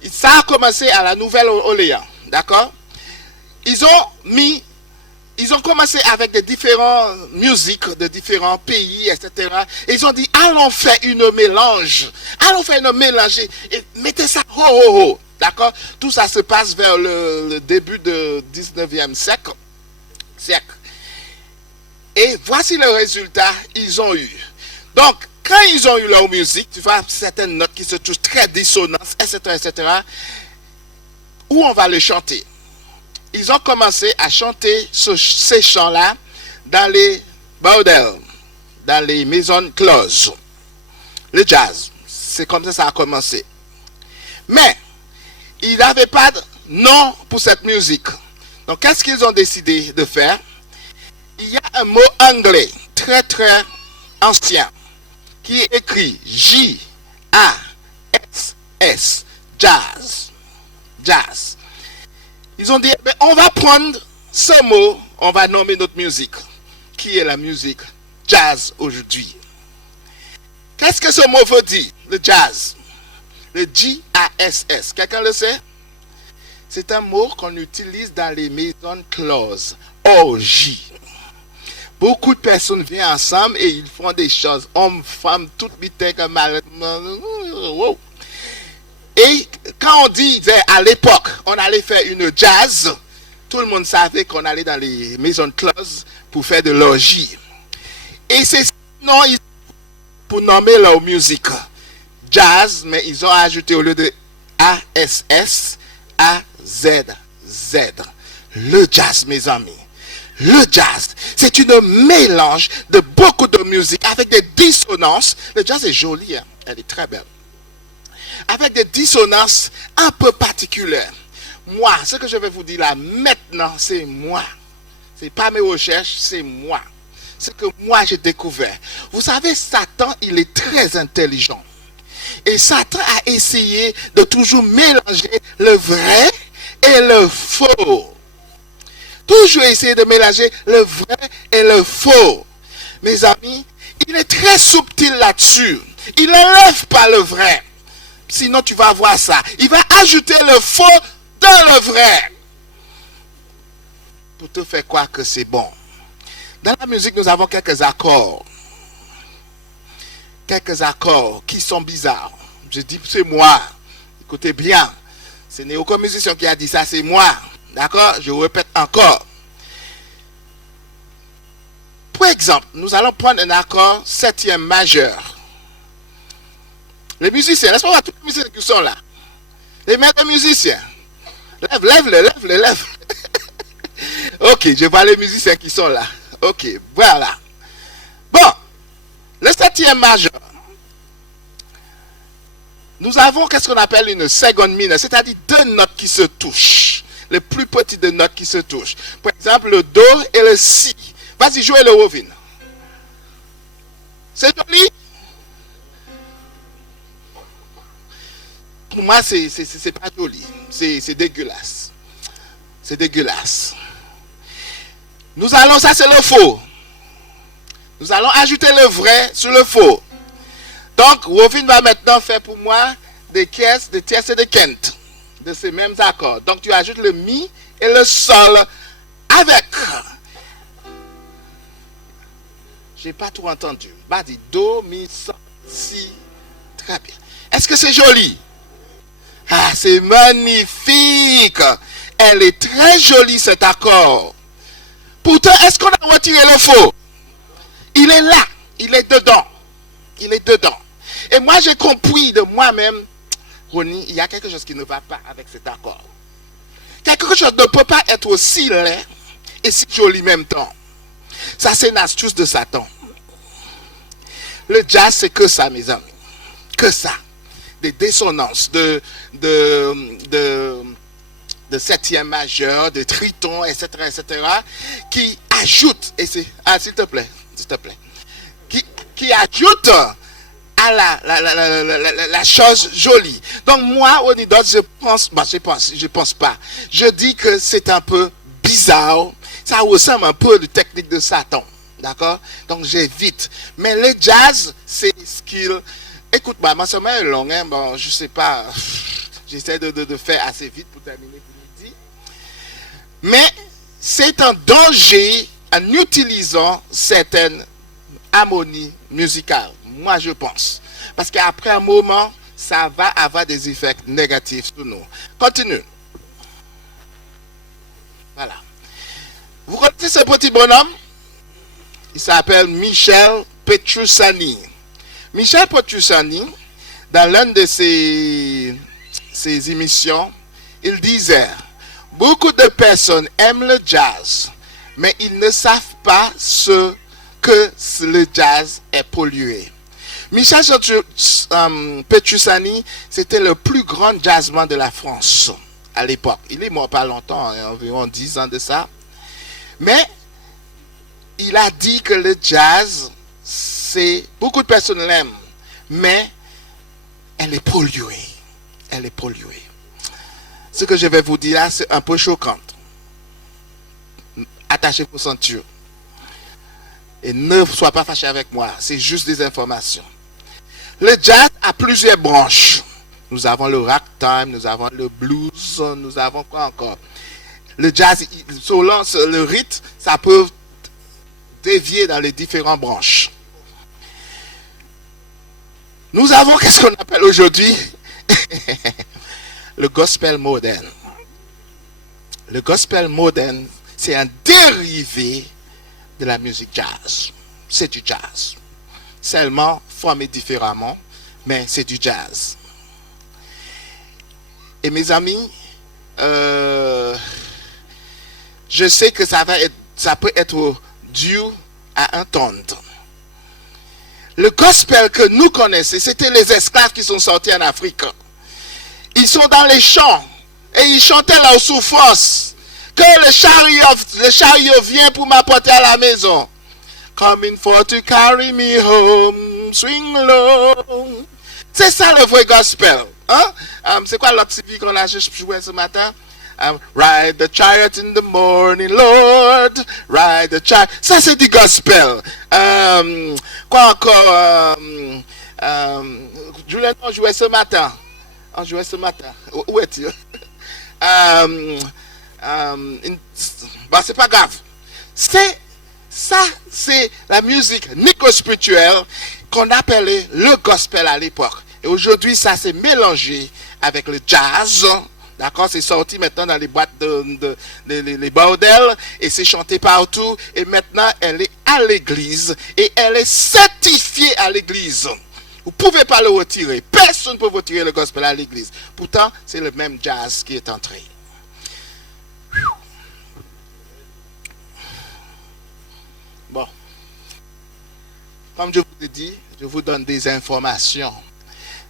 Ça a commencé à la Nouvelle-Orléans, d'accord? Ils ont commencé avec des différentes musiques de différents pays, etc. Et ils ont dit, allons faire une mélange. Allons faire une mélange et mettez ça ho. D'accord? Tout ça se passe vers le début du 19e siècle. Et voici le résultat qu'ils ont eu. Donc, quand ils ont eu leur musique, tu vois, certaines notes qui se touchent très dissonantes, etc., où on va les chanter. Ils ont commencé à chanter ces chants-là dans les bordels, dans les maisons closes. Le jazz, c'est comme ça que ça a commencé. Mais, ils n'avaient pas de nom pour cette musique. Donc, qu'est-ce qu'ils ont décidé de faire? Il y a un mot anglais très très ancien qui est écrit J-A-S-S, jazz. Jazz. Ils ont dit, on va prendre ce mot, on va nommer notre musique. Qui est la musique jazz aujourd'hui? Qu'est-ce que ce mot veut dire, le jazz? Le J-A-S-S. Quelqu'un le sait? C'est un mot qu'on utilise dans les maisons closes. O-J. Beaucoup de personnes viennent ensemble et ils font des choses. Hommes, femmes, toutes bitailles comme mal. Et quand on disait à l'époque, on allait faire une jazz, tout le monde savait qu'on allait dans les maisons closes pour faire de l'orgie. Et c'est non pour nommer leur musique jazz, mais ils ont ajouté au lieu de A-S-S, A-Z-Z. Le jazz, mes amis. Le jazz, c'est une mélange de beaucoup de musique avec des dissonances. Le jazz est joli, hein? Elle est très belle. Avec des dissonances un peu particulières. Moi, ce que je vais vous dire là, maintenant, c'est moi. Ce n'est pas mes recherches, c'est moi. Ce que moi j'ai découvert. Vous savez, Satan, il est très intelligent. Et Satan a essayé de toujours mélanger le vrai et le faux. Toujours essayer de mélanger le vrai et le faux. Mes amis, il est très subtil là-dessus. Il n'enlève pas le vrai. Sinon, tu vas voir ça. Il va ajouter le faux dans le vrai. Pour te faire croire que c'est bon. Dans la musique, nous avons quelques accords. Quelques accords qui sont bizarres. Je dis, c'est moi. Écoutez bien. Ce n'est aucun musicien qui a dit ça, c'est moi. D'accord? Je répète encore. Pour exemple, nous allons prendre un accord septième majeur. Les musiciens, laisse-moi voir tous les musiciens qui sont là. Les maîtres musiciens. Lève. Ok, je vois les musiciens qui sont là. Ok, voilà. Bon, le septième majeur. Nous avons qu'est-ce qu'on appelle une seconde mineure, c'est-à-dire deux notes qui se touchent. Les plus petites de notes qui se touchent. Par exemple, le Do et le Si. Vas-y, jouez le Wovin. C'est joli? Pour moi, c'est pas joli. C'est dégueulasse. C'est dégueulasse. Nous allons, ça c'est le faux. Nous allons ajouter le vrai sur le faux. Donc, Wovin va maintenant faire pour moi des tierces, des tierces et des quintes. De ces mêmes accords. Donc, tu ajoutes le Mi et le Sol avec. J'ai pas tout entendu. Vas-y, Do, Mi, Sol, Si. Très bien. Est-ce que c'est joli? Ah, c'est magnifique. Elle est très jolie cet accord. Pourtant, est-ce qu'on a retiré le faux? Il est là. Il est dedans. Il est dedans. Et moi, j'ai compris de moi-même, Ronnie, il y a quelque chose qui ne va pas avec cet accord. Quelque chose ne peut pas être aussi laid et si joli en même temps. Ça, c'est une astuce de Satan. Le jazz, c'est que ça, mes amis. Que ça. Des dissonances, de septième majeur, de triton, etc., qui ajoutent, et c'est, s'il te plaît, qui ajoutent à la chose jolie. Donc moi, Onidot, je pense pas. Je dis que c'est un peu bizarre. Ça ressemble un peu à la technique de Satan. D'accord? Donc j'évite. Mais le jazz, c'est skill. Écoute-moi, ma semaine est longue, hein? Bon, je sais pas. J'essaie de faire assez vite pour terminer pour midi. Mais c'est un danger en utilisant certaines harmonies musicales. Moi, je pense. Parce qu'après un moment, ça va avoir des effets négatifs sur nous. Continue. Voilà. Vous connaissez ce petit bonhomme? Il s'appelle Michel Petrucciani. Michel Petrucciani, dans l'une de ses émissions, il disait, beaucoup de personnes aiment le jazz, mais ils ne savent pas ce que le jazz est pollué. Michel Petrucciani, c'était le plus grand jazzman de la France à l'époque. Il est mort pas longtemps, environ 10 ans de ça. Mais il a dit que le jazz, beaucoup de personnes l'aiment, mais elle est polluée. Elle est polluée. Ce que je vais vous dire là, c'est un peu choquant. Attachez vos ceintures. Et ne sois pas fâché avec moi. C'est juste des informations. Le jazz a plusieurs branches. Nous avons le ragtime, nous avons le blues, nous avons quoi encore? Le jazz, selon le rythme, ça peut dévier dans les différentes branches. Nous avons, qu'est-ce qu'on appelle aujourd'hui? Le gospel moderne. Le gospel moderne, c'est un dérivé de la musique jazz. C'est du jazz. Seulement formé différemment, mais c'est du jazz. Et mes amis, je sais que ça peut être dû à un temps. Le gospel que nous connaissons, c'était les esclaves qui sont sortis en Afrique. Ils sont dans les champs. Et ils chantaient leur souffrance. Que le chariot vient pour m'apporter à la maison. Coming for to carry me home, swing low. C'est ça le vrai gospel. Hein? C'est quoi l'autre CV qu'on a joué ce matin? Ride the chariot in the morning, Lord. Ride the chariot. Ça, c'est du gospel. Quoi encore? Julien, on jouait ce matin. Où est-il? Bon, c'est pas grave. C'est la musique nico-spirituelle qu'on appelait le gospel à l'époque. Et aujourd'hui, ça s'est mélangé avec le jazz. D'accord, c'est sorti maintenant dans les boîtes les bordels et c'est chanté partout. Et maintenant, elle est à l'église et elle est certifiée à l'église. Vous ne pouvez pas le retirer. Personne ne peut retirer le gospel à l'église. Pourtant, c'est le même jazz qui est entré. Bon. Comme je vous ai dit, je vous donne des informations.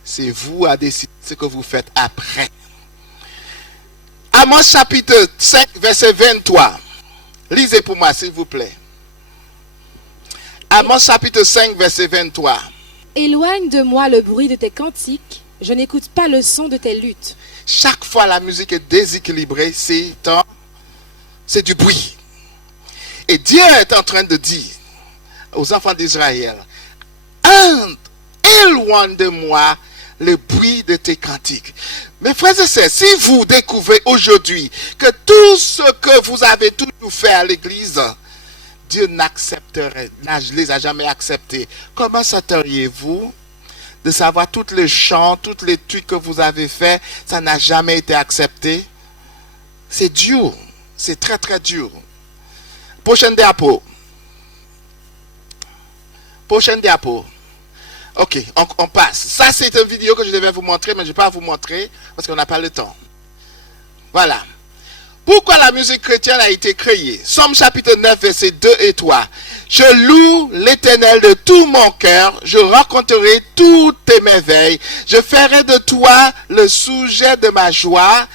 C'est vous à décider ce que vous faites après. Amos chapitre 5, verset 23. Lisez pour moi, s'il vous plaît. Amos chapitre 5, verset 23. Éloigne de moi le bruit de tes cantiques, je n'écoute pas le son de tes luttes. Chaque fois la musique est déséquilibrée, c'est du bruit. Et Dieu est en train de dire aux enfants d'Israël, éloigne de moi le bruit de tes cantiques. Mes frères et sœurs, si vous découvrez aujourd'hui que tout ce que vous avez toujours fait à l'église, Dieu ne les a jamais acceptés, comment s'attendriez-vous de savoir tous les chants, tous les trucs que vous avez fait, ça n'a jamais été accepté? C'est dur, c'est très très dur. Prochaine diapo. Ok, on passe. Ça, c'est une vidéo que je devais vous montrer, mais je ne vais pas vous montrer parce qu'on n'a pas le temps. Voilà. Pourquoi la musique chrétienne a été créée? Somme chapitre 9, versets 2 et 3. Je loue l'Éternel de tout mon cœur, je raconterai toutes tes merveilles, je ferai de toi le sujet de ma joie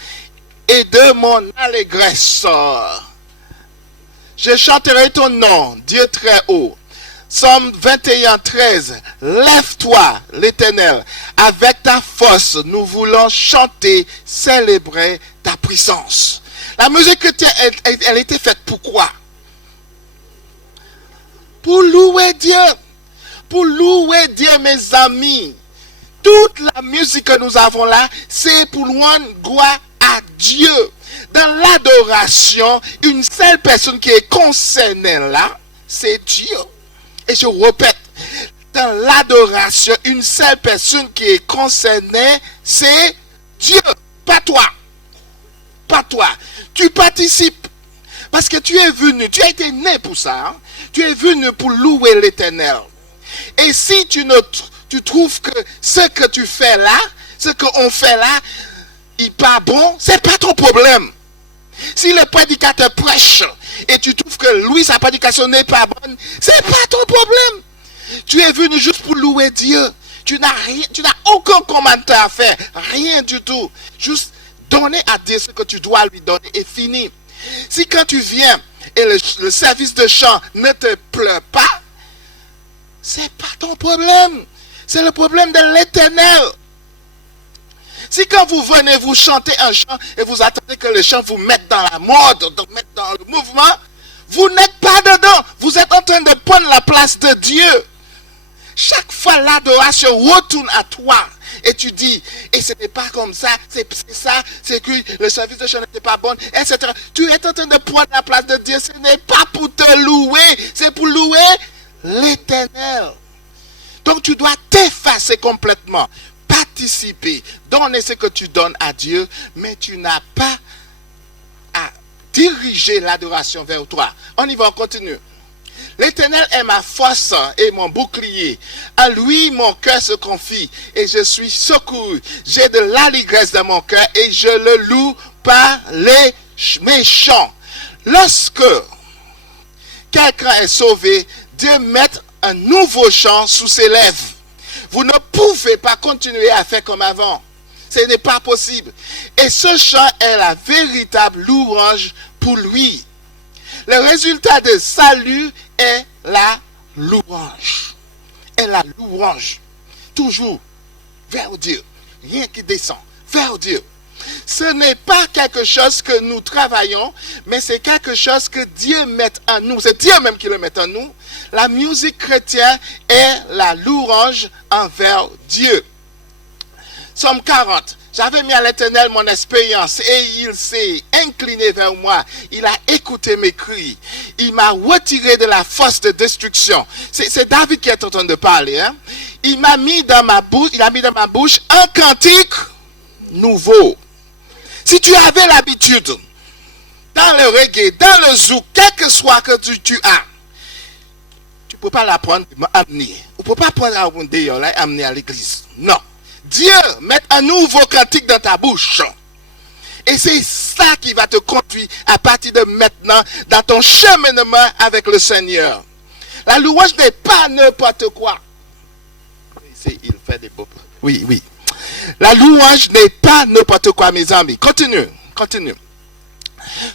et de mon allégresse. Je chanterai ton nom, Dieu très haut. Somme 21, 13. Lève-toi, l'Éternel. Avec ta force, nous voulons chanter, célébrer ta puissance. La musique chrétienne, elle était faite pour quoi? Pour louer Dieu. Pour louer Dieu, mes amis. Toute la musique que nous avons là, c'est pour louer gloire à Dieu. Dans l'adoration, une seule personne qui est concernée là, c'est Dieu. Et je répète, dans l'adoration, une seule personne qui est concernée, c'est Dieu, pas toi. Pas toi. Tu participes. Parce que tu es venu, tu as été né pour ça. Hein? Tu es venu pour louer l'Éternel. Et si tu trouves que ce que tu fais là, ce qu'on fait là, il n'est pas bon, c'est pas ton problème. Si le prédicateur prêche et tu trouves que lui, sa prédication n'est pas bonne, c'est pas ton problème. Tu es venu juste pour louer Dieu. Tu n'as aucun commentaire à faire, rien du tout. Juste donner à Dieu ce que tu dois lui donner et fini. Si quand tu viens et le service de chant ne te plaît pas, c'est pas ton problème. C'est le problème de l'Éternel. Si quand vous venez vous chanter un chant et vous attendez que le chant vous mette dans la mode, mette dans le mouvement, vous n'êtes pas dedans. Vous êtes en train de prendre la place de Dieu. Chaque fois l'adoration retourne à toi. Et tu dis, et ce n'est pas comme ça, c'est ça, c'est que le service de chant n'était pas bon, etc. Tu es en train de prendre la place de Dieu. Ce n'est pas pour te louer, c'est pour louer l'Éternel. Donc tu dois t'effacer complètement. Participer, donner ce que tu donnes à Dieu, mais tu n'as pas à diriger l'adoration vers toi. On y va, on continue. L'Éternel est ma force et mon bouclier. À lui, mon cœur se confie et je suis secouru. J'ai de l'allégresse dans mon cœur et je le loue par les méchants. Lorsque quelqu'un est sauvé, Dieu met un nouveau chant sous ses lèvres. Vous ne pouvez pas continuer à faire comme avant. Ce n'est pas possible. Et ce chant est la véritable louange pour lui. Le résultat de salut est la louange. Est la louange. Toujours vers Dieu. Rien qui descend. Vers Dieu. Ce n'est pas quelque chose que nous travaillons, mais c'est quelque chose que Dieu met en nous. C'est Dieu même qui le met en nous. La musique chrétienne est la louange envers Dieu. Somme 40. J'avais mis à l'Éternel mon expérience et il s'est incliné vers moi. Il a écouté mes cris. Il m'a retiré de la fosse de destruction. C'est David qui est en train de parler. Hein? Il a mis dans ma bouche un cantique nouveau. Si tu avais l'habitude, dans le reggae, dans le zouk, quel que soit que tu as, tu ne peux pas l'apprendre, amener. On ne peut pas prendre à amener à l'église. Non. Dieu met un nouveau cantique dans ta bouche. Et c'est ça qui va te conduire à partir de maintenant dans ton cheminement avec le Seigneur. La louange n'est pas n'importe quoi. Il fait des beaux. Oui, oui. La louange n'est pas n'importe quoi, mes amis. Continue.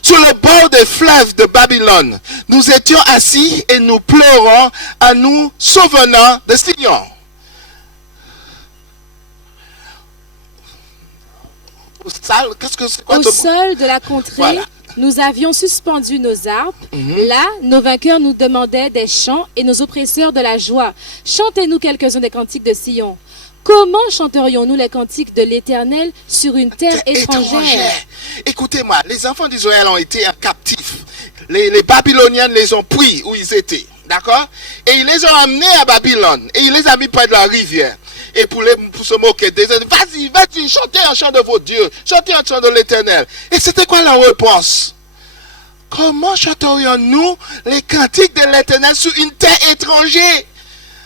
Sur le bord des fleuves de Babylone, nous étions assis et nous pleurons en nous souvenant de Sion. Au sol de la contrée, voilà. Nous avions suspendu nos harpes. Là, nos vainqueurs nous demandaient des chants et nos oppresseurs de la joie. Chantez-nous quelques-uns des cantiques de Sion. Comment chanterions-nous les cantiques de l'Éternel sur une terre étrangère? Écoutez-moi, les enfants d'Israël ont été captifs. Les Babyloniens les ont pris où ils étaient. D'accord? Et ils les ont amenés à Babylone. Et ils les ont mis près de la rivière. Et pour se moquer des autres, vas-y, chantez un chant de vos dieux. Chantez un chant de l'Éternel. Et c'était quoi la réponse? Comment chanterions-nous les cantiques de l'Éternel sur une terre étrangère?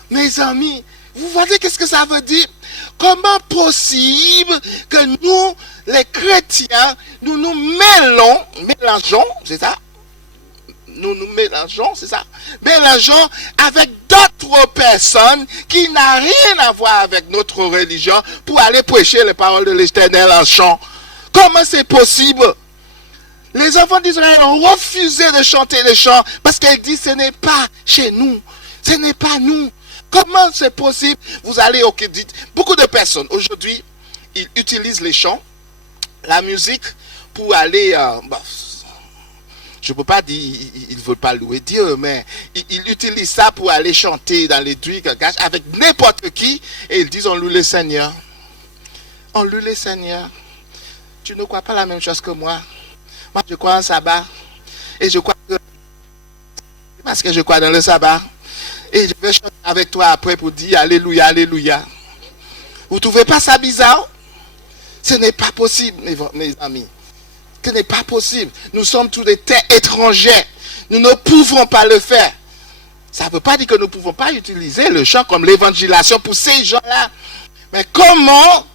Mes amis, vous voyez qu'est-ce que ça veut dire? Comment possible que nous, les chrétiens, nous nous mélangeons, c'est ça? Mélangeons avec d'autres personnes qui n'ont rien à voir avec notre religion pour aller prêcher les paroles de l'Éternel en chant. Comment c'est possible? Les enfants d'Israël ont refusé de chanter les chants parce qu'ils disent ce n'est pas chez nous, ce n'est pas nous. Comment c'est possible? Vous allez au Kédit. Beaucoup de personnes aujourd'hui, ils utilisent les chants, la musique pour aller... je ne peux pas dire ils ne veulent pas louer Dieu, mais ils utilisent ça pour aller chanter dans les trucs avec n'importe qui et ils disent on loue le Seigneur. On loue le Seigneur. Tu ne crois pas la même chose que moi. Moi je crois en sabbat. Et je crois que... Parce que je crois dans le sabbat. Et je vais chanter avec toi après pour dire Alléluia, Alléluia. Vous ne trouvez pas ça bizarre? Ce n'est pas possible, mes amis. Ce n'est pas possible. Nous sommes tous des terres étrangères. Nous ne pouvons pas le faire. Ça ne veut pas dire que nous ne pouvons pas utiliser le chant comme l'évangélisation pour ces gens-là. Mais comment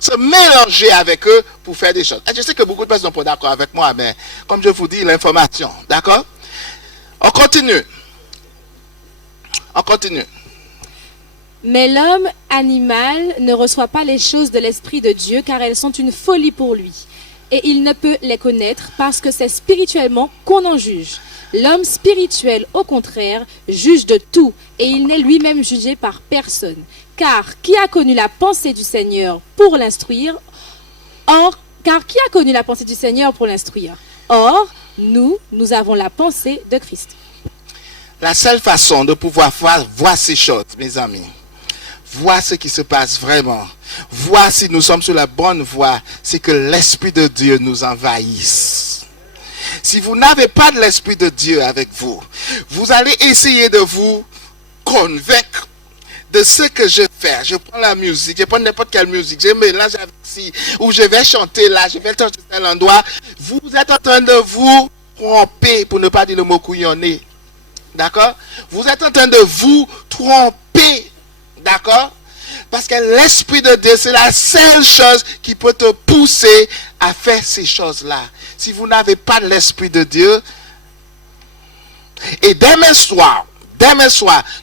se mélanger avec eux pour faire des choses? Et je sais que beaucoup de personnes ne sont pas d'accord avec moi, mais comme je vous dis, l'information. D'accord? On continue. Mais l'homme animal ne reçoit pas les choses de l'Esprit de Dieu car elles sont une folie pour lui. Et il ne peut les connaître parce que c'est spirituellement qu'on en juge. L'homme spirituel, au contraire, juge de tout et il n'est lui-même jugé par personne. Car qui a connu la pensée du Seigneur pour l'instruire? Or, nous avons la pensée de Christ. La seule façon de pouvoir voir ces choses, mes amis, voir ce qui se passe vraiment, voir si nous sommes sur la bonne voie, c'est que l'Esprit de Dieu nous envahisse. Si vous n'avez pas de l'Esprit de Dieu avec vous, vous allez essayer de vous convaincre de ce que je fais. Je prends la musique, je prends n'importe quelle musique, je mélange avec ci, ou je vais chanter là, je vais chanter à tel endroit. Vous êtes en train de vous tromper, pour ne pas dire le mot couillonner. D'accord? Vous êtes en train de vous tromper. D'accord? Parce que l'Esprit de Dieu, c'est la seule chose qui peut te pousser à faire ces choses-là. Si vous n'avez pas l'Esprit de Dieu, et demain soir,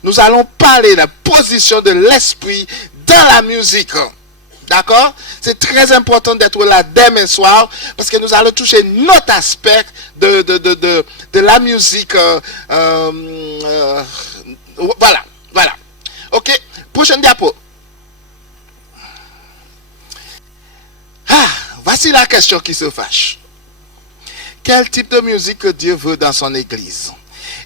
nous allons parler de la position de l'Esprit dans la musique. D'accord? C'est très important d'être là demain soir parce que nous allons toucher notre aspect de la musique. Voilà, voilà. Ok, prochaine diapo. Ah, voici la question qui se fâche. Quel type de musique que Dieu veut dans son église?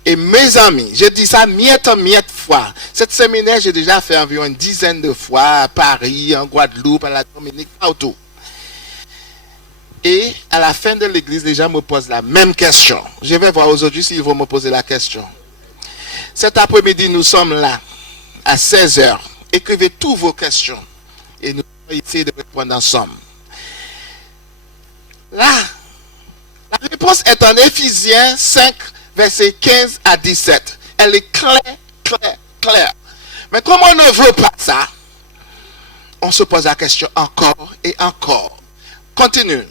Et mes amis, je dis ça miette fois. Cette séminaire, j'ai déjà fait environ une dizaine de fois à Paris, en Guadeloupe, à la Dominique, partout. Et à la fin de l'église, les gens me posent la même question. Je vais voir aujourd'hui s'ils vont me poser la question. Cet après-midi, nous sommes là, à 16h. Écrivez toutes vos questions. Et nous allons essayer de répondre ensemble. Là, la réponse est en Éphésiens 5, versets 15 à 17. Elle est claire. Mais comme on ne veut pas ça, on se pose la question encore et encore. Continue.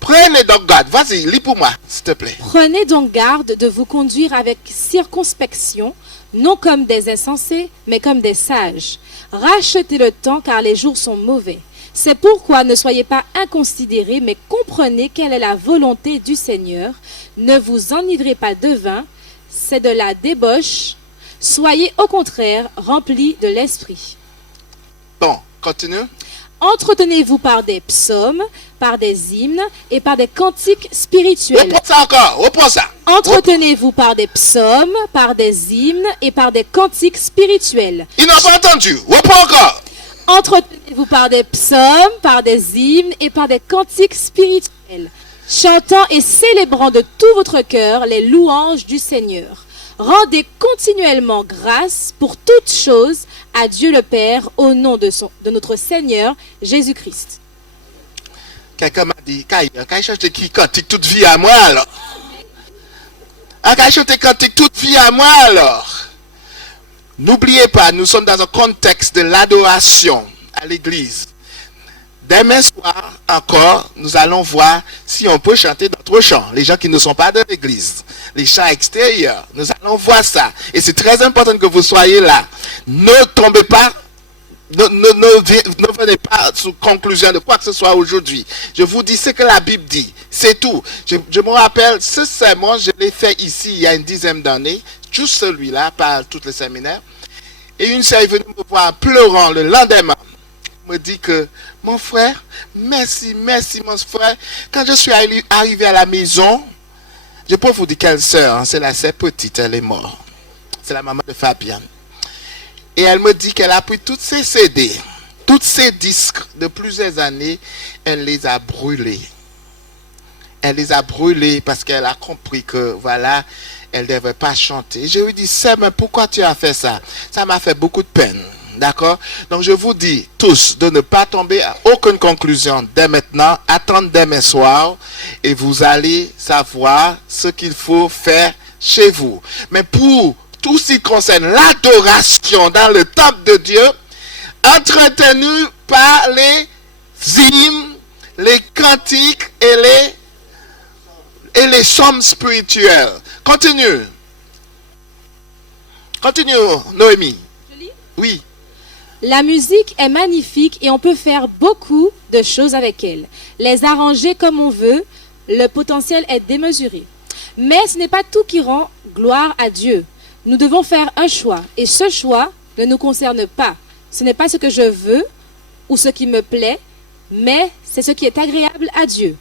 Prenez donc garde. Vas-y, lis pour moi, s'il te plaît. Prenez donc garde de vous conduire avec circonspection, non comme des insensés, mais comme des sages. Rachetez le temps, car les jours sont mauvais. C'est pourquoi ne soyez pas inconsidérés, mais comprenez quelle est la volonté du Seigneur. Ne vous enivrez pas de vin, c'est de la débauche. Soyez au contraire remplis de l'esprit. Bon, continue. Entretenez-vous par des psaumes, par des hymnes et par des cantiques spirituels. Reprends ça encore, reprends ça. Entretenez-vous par des psaumes, par des hymnes et par des cantiques spirituels. Ils n'ont pas entendu. Reprends encore. Entretenez-vous par des psaumes, par des hymnes et par des cantiques spirituels, chantant et célébrant de tout votre cœur les louanges du Seigneur. Rendez continuellement grâce pour toutes choses à Dieu le Père au nom de notre Seigneur Jésus-Christ. Quelqu'un m'a dit, Kaï chante qui cantique toute vie à moi alors. Kaï chante cantique toute vie à moi alors. N'oubliez pas, nous sommes dans un contexte de l'adoration à l'église. Demain soir encore, nous allons voir si on peut chanter d'autres chants. Les gens qui ne sont pas de l'église, les chants extérieurs, nous allons voir ça. Et c'est très important que vous soyez là. Ne tombez pas, ne venez pas sous conclusion de quoi que ce soit aujourd'hui. Je vous dis ce que la Bible dit. C'est tout. Je me rappelle, ce sermon, je l'ai fait ici il y a une dizaine d'années. Juste celui-là, pas tous les séminaires. Et une sœur est venue me voir pleurant le lendemain. Me dit que, mon frère, merci mon frère. Quand je suis arrivé à la maison, je peux vous dire quelle sœur, hein, c'est la sœur petite, elle est morte. C'est la maman de Fabienne. Et elle me dit qu'elle a pris toutes ses CD, tous ses disques de plusieurs années, elle les a brûlés. Elle les a brûlés parce qu'elle a compris que, voilà, elle ne devait pas chanter. Je lui dis, sœur, mais pourquoi tu as fait ça? Ça m'a fait beaucoup de peine. D'accord? Donc je vous dis tous de ne pas tomber à aucune conclusion dès maintenant. Attendre demain soir et vous allez savoir ce qu'il faut faire chez vous. Mais pour tout ce qui concerne l'adoration dans le temple de Dieu, entretenu par les hymnes, les cantiques et les psaumes spirituels. Continue. Continue, Noémie. Je lis? Oui. La musique est magnifique et on peut faire beaucoup de choses avec elle. Les arranger comme on veut, le potentiel est démesuré. Mais ce n'est pas tout qui rend gloire à Dieu. Nous devons faire un choix et ce choix ne nous concerne pas. Ce n'est pas ce que je veux ou ce qui me plaît, mais c'est ce qui est agréable à Dieu.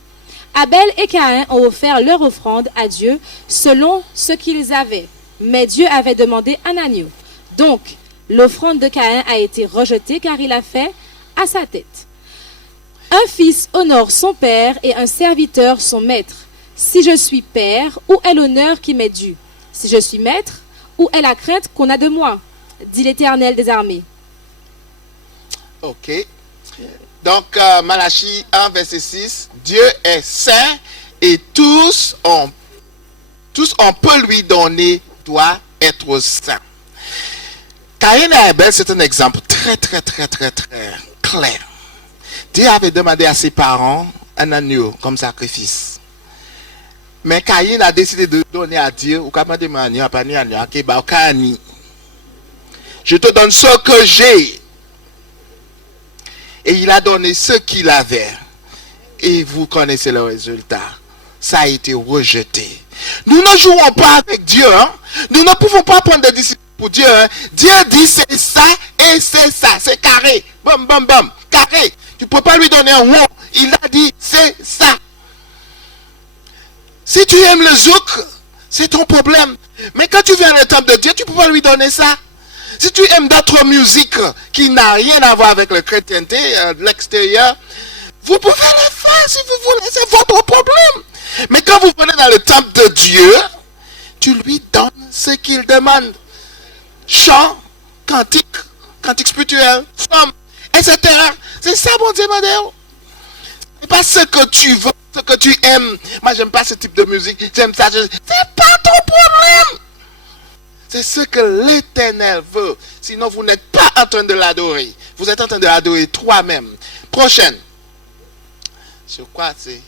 Abel et Caïn ont offert leur offrande à Dieu selon ce qu'ils avaient. Mais Dieu avait demandé un agneau. Donc, l'offrande de Caïn a été rejetée car il a fait à sa tête. Un fils honore son père et un serviteur son maître. Si je suis père, où est l'honneur qui m'est dû? Si je suis maître, où est la crainte qu'on a de moi? Dit l'Éternel des armées. Ok. Donc, Malachie 1, verset 6, Dieu est saint et tous on peut lui donner, doit être saint. Caïn et Abel, c'est un exemple très clair. Dieu avait demandé à ses parents un agneau comme sacrifice. Mais Caïn a décidé de donner à Dieu, je te donne ce que j'ai. Et il a donné ce qu'il avait. Et vous connaissez le résultat. Ça a été rejeté. Nous ne jouons pas avec Dieu. Hein? Nous ne pouvons pas prendre des disciples pour Dieu. Hein? Dieu dit c'est ça et c'est ça. C'est carré. Bam, bam, bam. Carré. Tu ne peux pas lui donner un rond. Il a dit c'est ça. Si tu aimes le zouk, c'est ton problème. Mais quand tu viens dans le temple de Dieu, tu ne peux pas lui donner ça. Si tu aimes d'autres musiques qui n'ont rien à voir avec la chrétienté, de l'extérieur, vous pouvez le faire si vous voulez, c'est votre problème. Mais quand vous venez dans le temple de Dieu, tu lui donnes ce qu'il demande. Chant, cantique, cantique spirituel, somme, etc. C'est ça, mon Dieu, madame. C'est pas ce que tu veux, ce que tu aimes. Moi, j'aime pas ce type de musique. J'aime ça. C'est pas ton problème. C'est ce que l'Éternel veut. Sinon, vous n'êtes pas en train de l'adorer. Vous êtes en train de l'adorer toi-même. Prochaine. Je crois que c'est...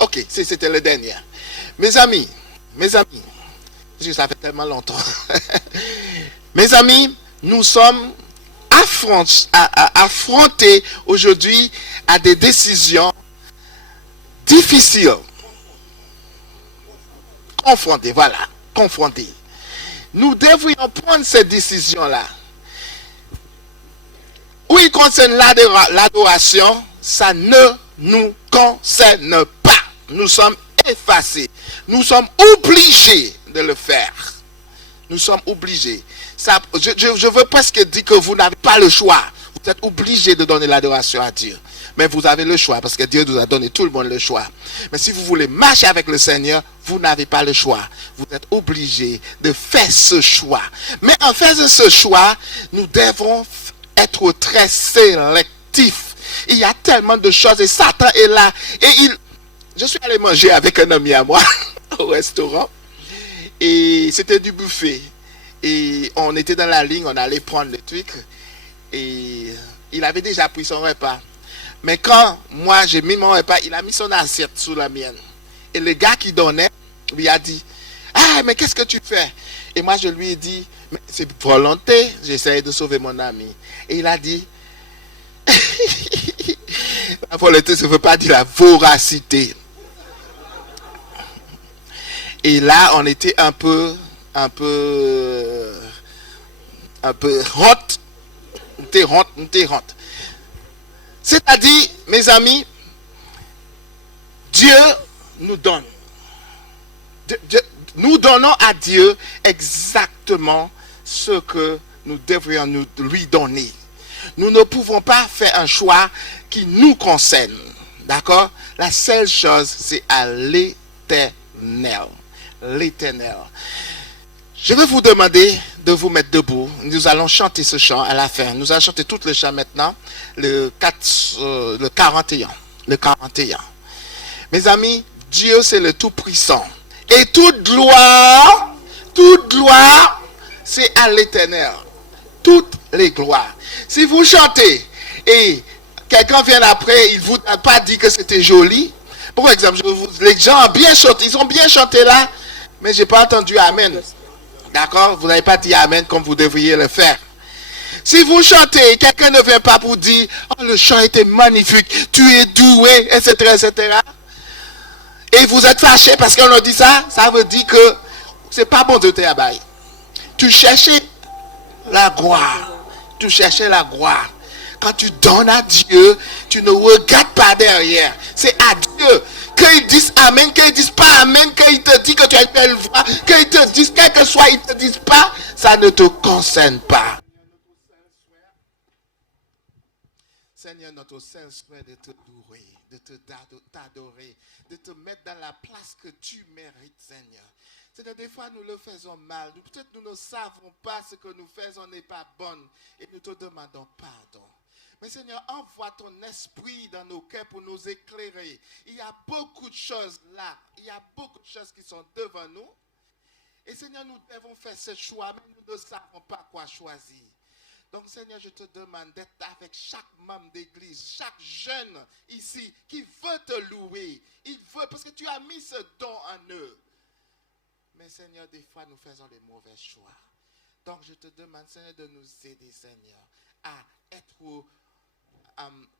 Ok, c'était le dernier. Mes amis, parce que ça fait tellement longtemps. Mes amis, nous sommes affrontés aujourd'hui à des décisions difficiles. Confrontés. Nous devrions prendre ces décisions-là. Où il concerne l'adoration, ça ne nous concerne pas. Nous sommes effacés. Nous sommes obligés de le faire. Nous sommes obligés. Ça, je veux presque dire que vous n'avez pas le choix. Vous êtes obligés de donner l'adoration à Dieu. Mais vous avez le choix parce que Dieu nous a donné tout le monde le choix. Mais si vous voulez marcher avec le Seigneur, vous n'avez pas le choix. Vous êtes obligés de faire ce choix. Mais en faisant ce choix, nous devons être très sélectifs. Il y a tellement de choses et Satan est là. Et je suis allé manger avec un ami à moi au restaurant. Et c'était du buffet. Et on était dans la ligne, on allait prendre le truc. Et il avait déjà pris son repas. Mais quand moi j'ai mis mon repas, il a mis son assiette sous la mienne. Et le gars qui donnait lui a dit, ah mais qu'est-ce que tu fais? Et moi je lui ai dit, c'est volonté, j'essaie de sauver mon ami. Et il a dit, la volonté, ça ne veut pas dire la voracité. Et là, on était un peu honte. C'est-à-dire, mes amis, Dieu nous donne. Nous donnons à Dieu exactement ce que nous devrions lui donner. Nous ne pouvons pas faire un choix qui nous concerne. D'accord? La seule chose, c'est à l'Éternel. L'Éternel. Je vais vous demander de vous mettre debout. Nous allons chanter ce chant à la fin. Nous allons chanter tout le chant maintenant. Le 41. Le 41. Mes amis, Dieu c'est le Tout-Puissant. Et toute gloire, c'est à l'Éternel. Toutes les gloires. Si vous chantez et quelqu'un vient après, il ne vous a pas dit que c'était joli. Par exemple, les gens ont bien chanté, ils ont bien chanté là, mais je n'ai pas entendu Amen. D'accord? Vous n'avez pas dit Amen comme vous devriez le faire. Si vous chantez et quelqu'un ne vient pas pour dire, oh le chant était magnifique, tu es doué, etc. Et vous êtes fâché parce qu'on a dit ça, ça veut dire que c'est pas bon de te abailler. Tu cherchais la gloire. Tu cherchais la gloire. Quand tu donnes à Dieu, tu ne regardes pas derrière. C'est à Dieu. Qu'ils disent Amen, qu'ils disent pas Amen, qu'ils te disent que tu as une belle voix, qu'ils te disent quel que soit, ils ne te disent pas, ça ne te concerne pas. Seigneur, notre saint souhait de te louer, de t'adorer, de te mettre dans la place que tu mérites, Seigneur. C'est-à-dire, des fois, nous le faisons mal. Peut-être nous ne savons pas ce que nous faisons n'est pas bon. Et nous te demandons pardon. Mais Seigneur, envoie ton esprit dans nos cœurs pour nous éclairer. Il y a beaucoup de choses là. Il y a beaucoup de choses qui sont devant nous. Et Seigneur, nous devons faire ce choix, mais nous ne savons pas quoi choisir. Donc Seigneur, je te demande d'être avec chaque membre d'église, chaque jeune ici qui veut te louer. Il veut, parce que tu as mis ce don en eux. Mais Seigneur, des fois, nous faisons les mauvais choix. Donc, je te demande, Seigneur, de nous aider, Seigneur, à être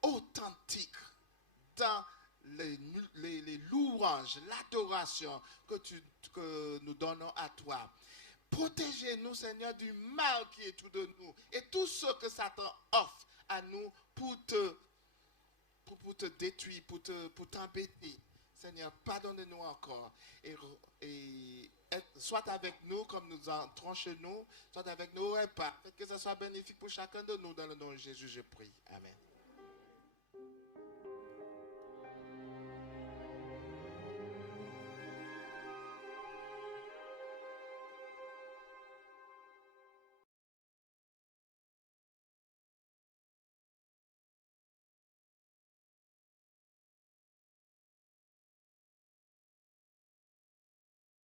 authentique dans les louanges, l'adoration que nous donnons à toi. Protégez-nous, Seigneur, du mal qui est tout de nous et tout ce que Satan offre à nous pour te détruire, pour t'embêter. Seigneur, pardonne-nous encore et soit avec nous comme nous entrons chez nous, soit avec nos repas. Que ce soit bénéfique pour chacun de nous. Dans le nom de Jésus, je prie. Amen.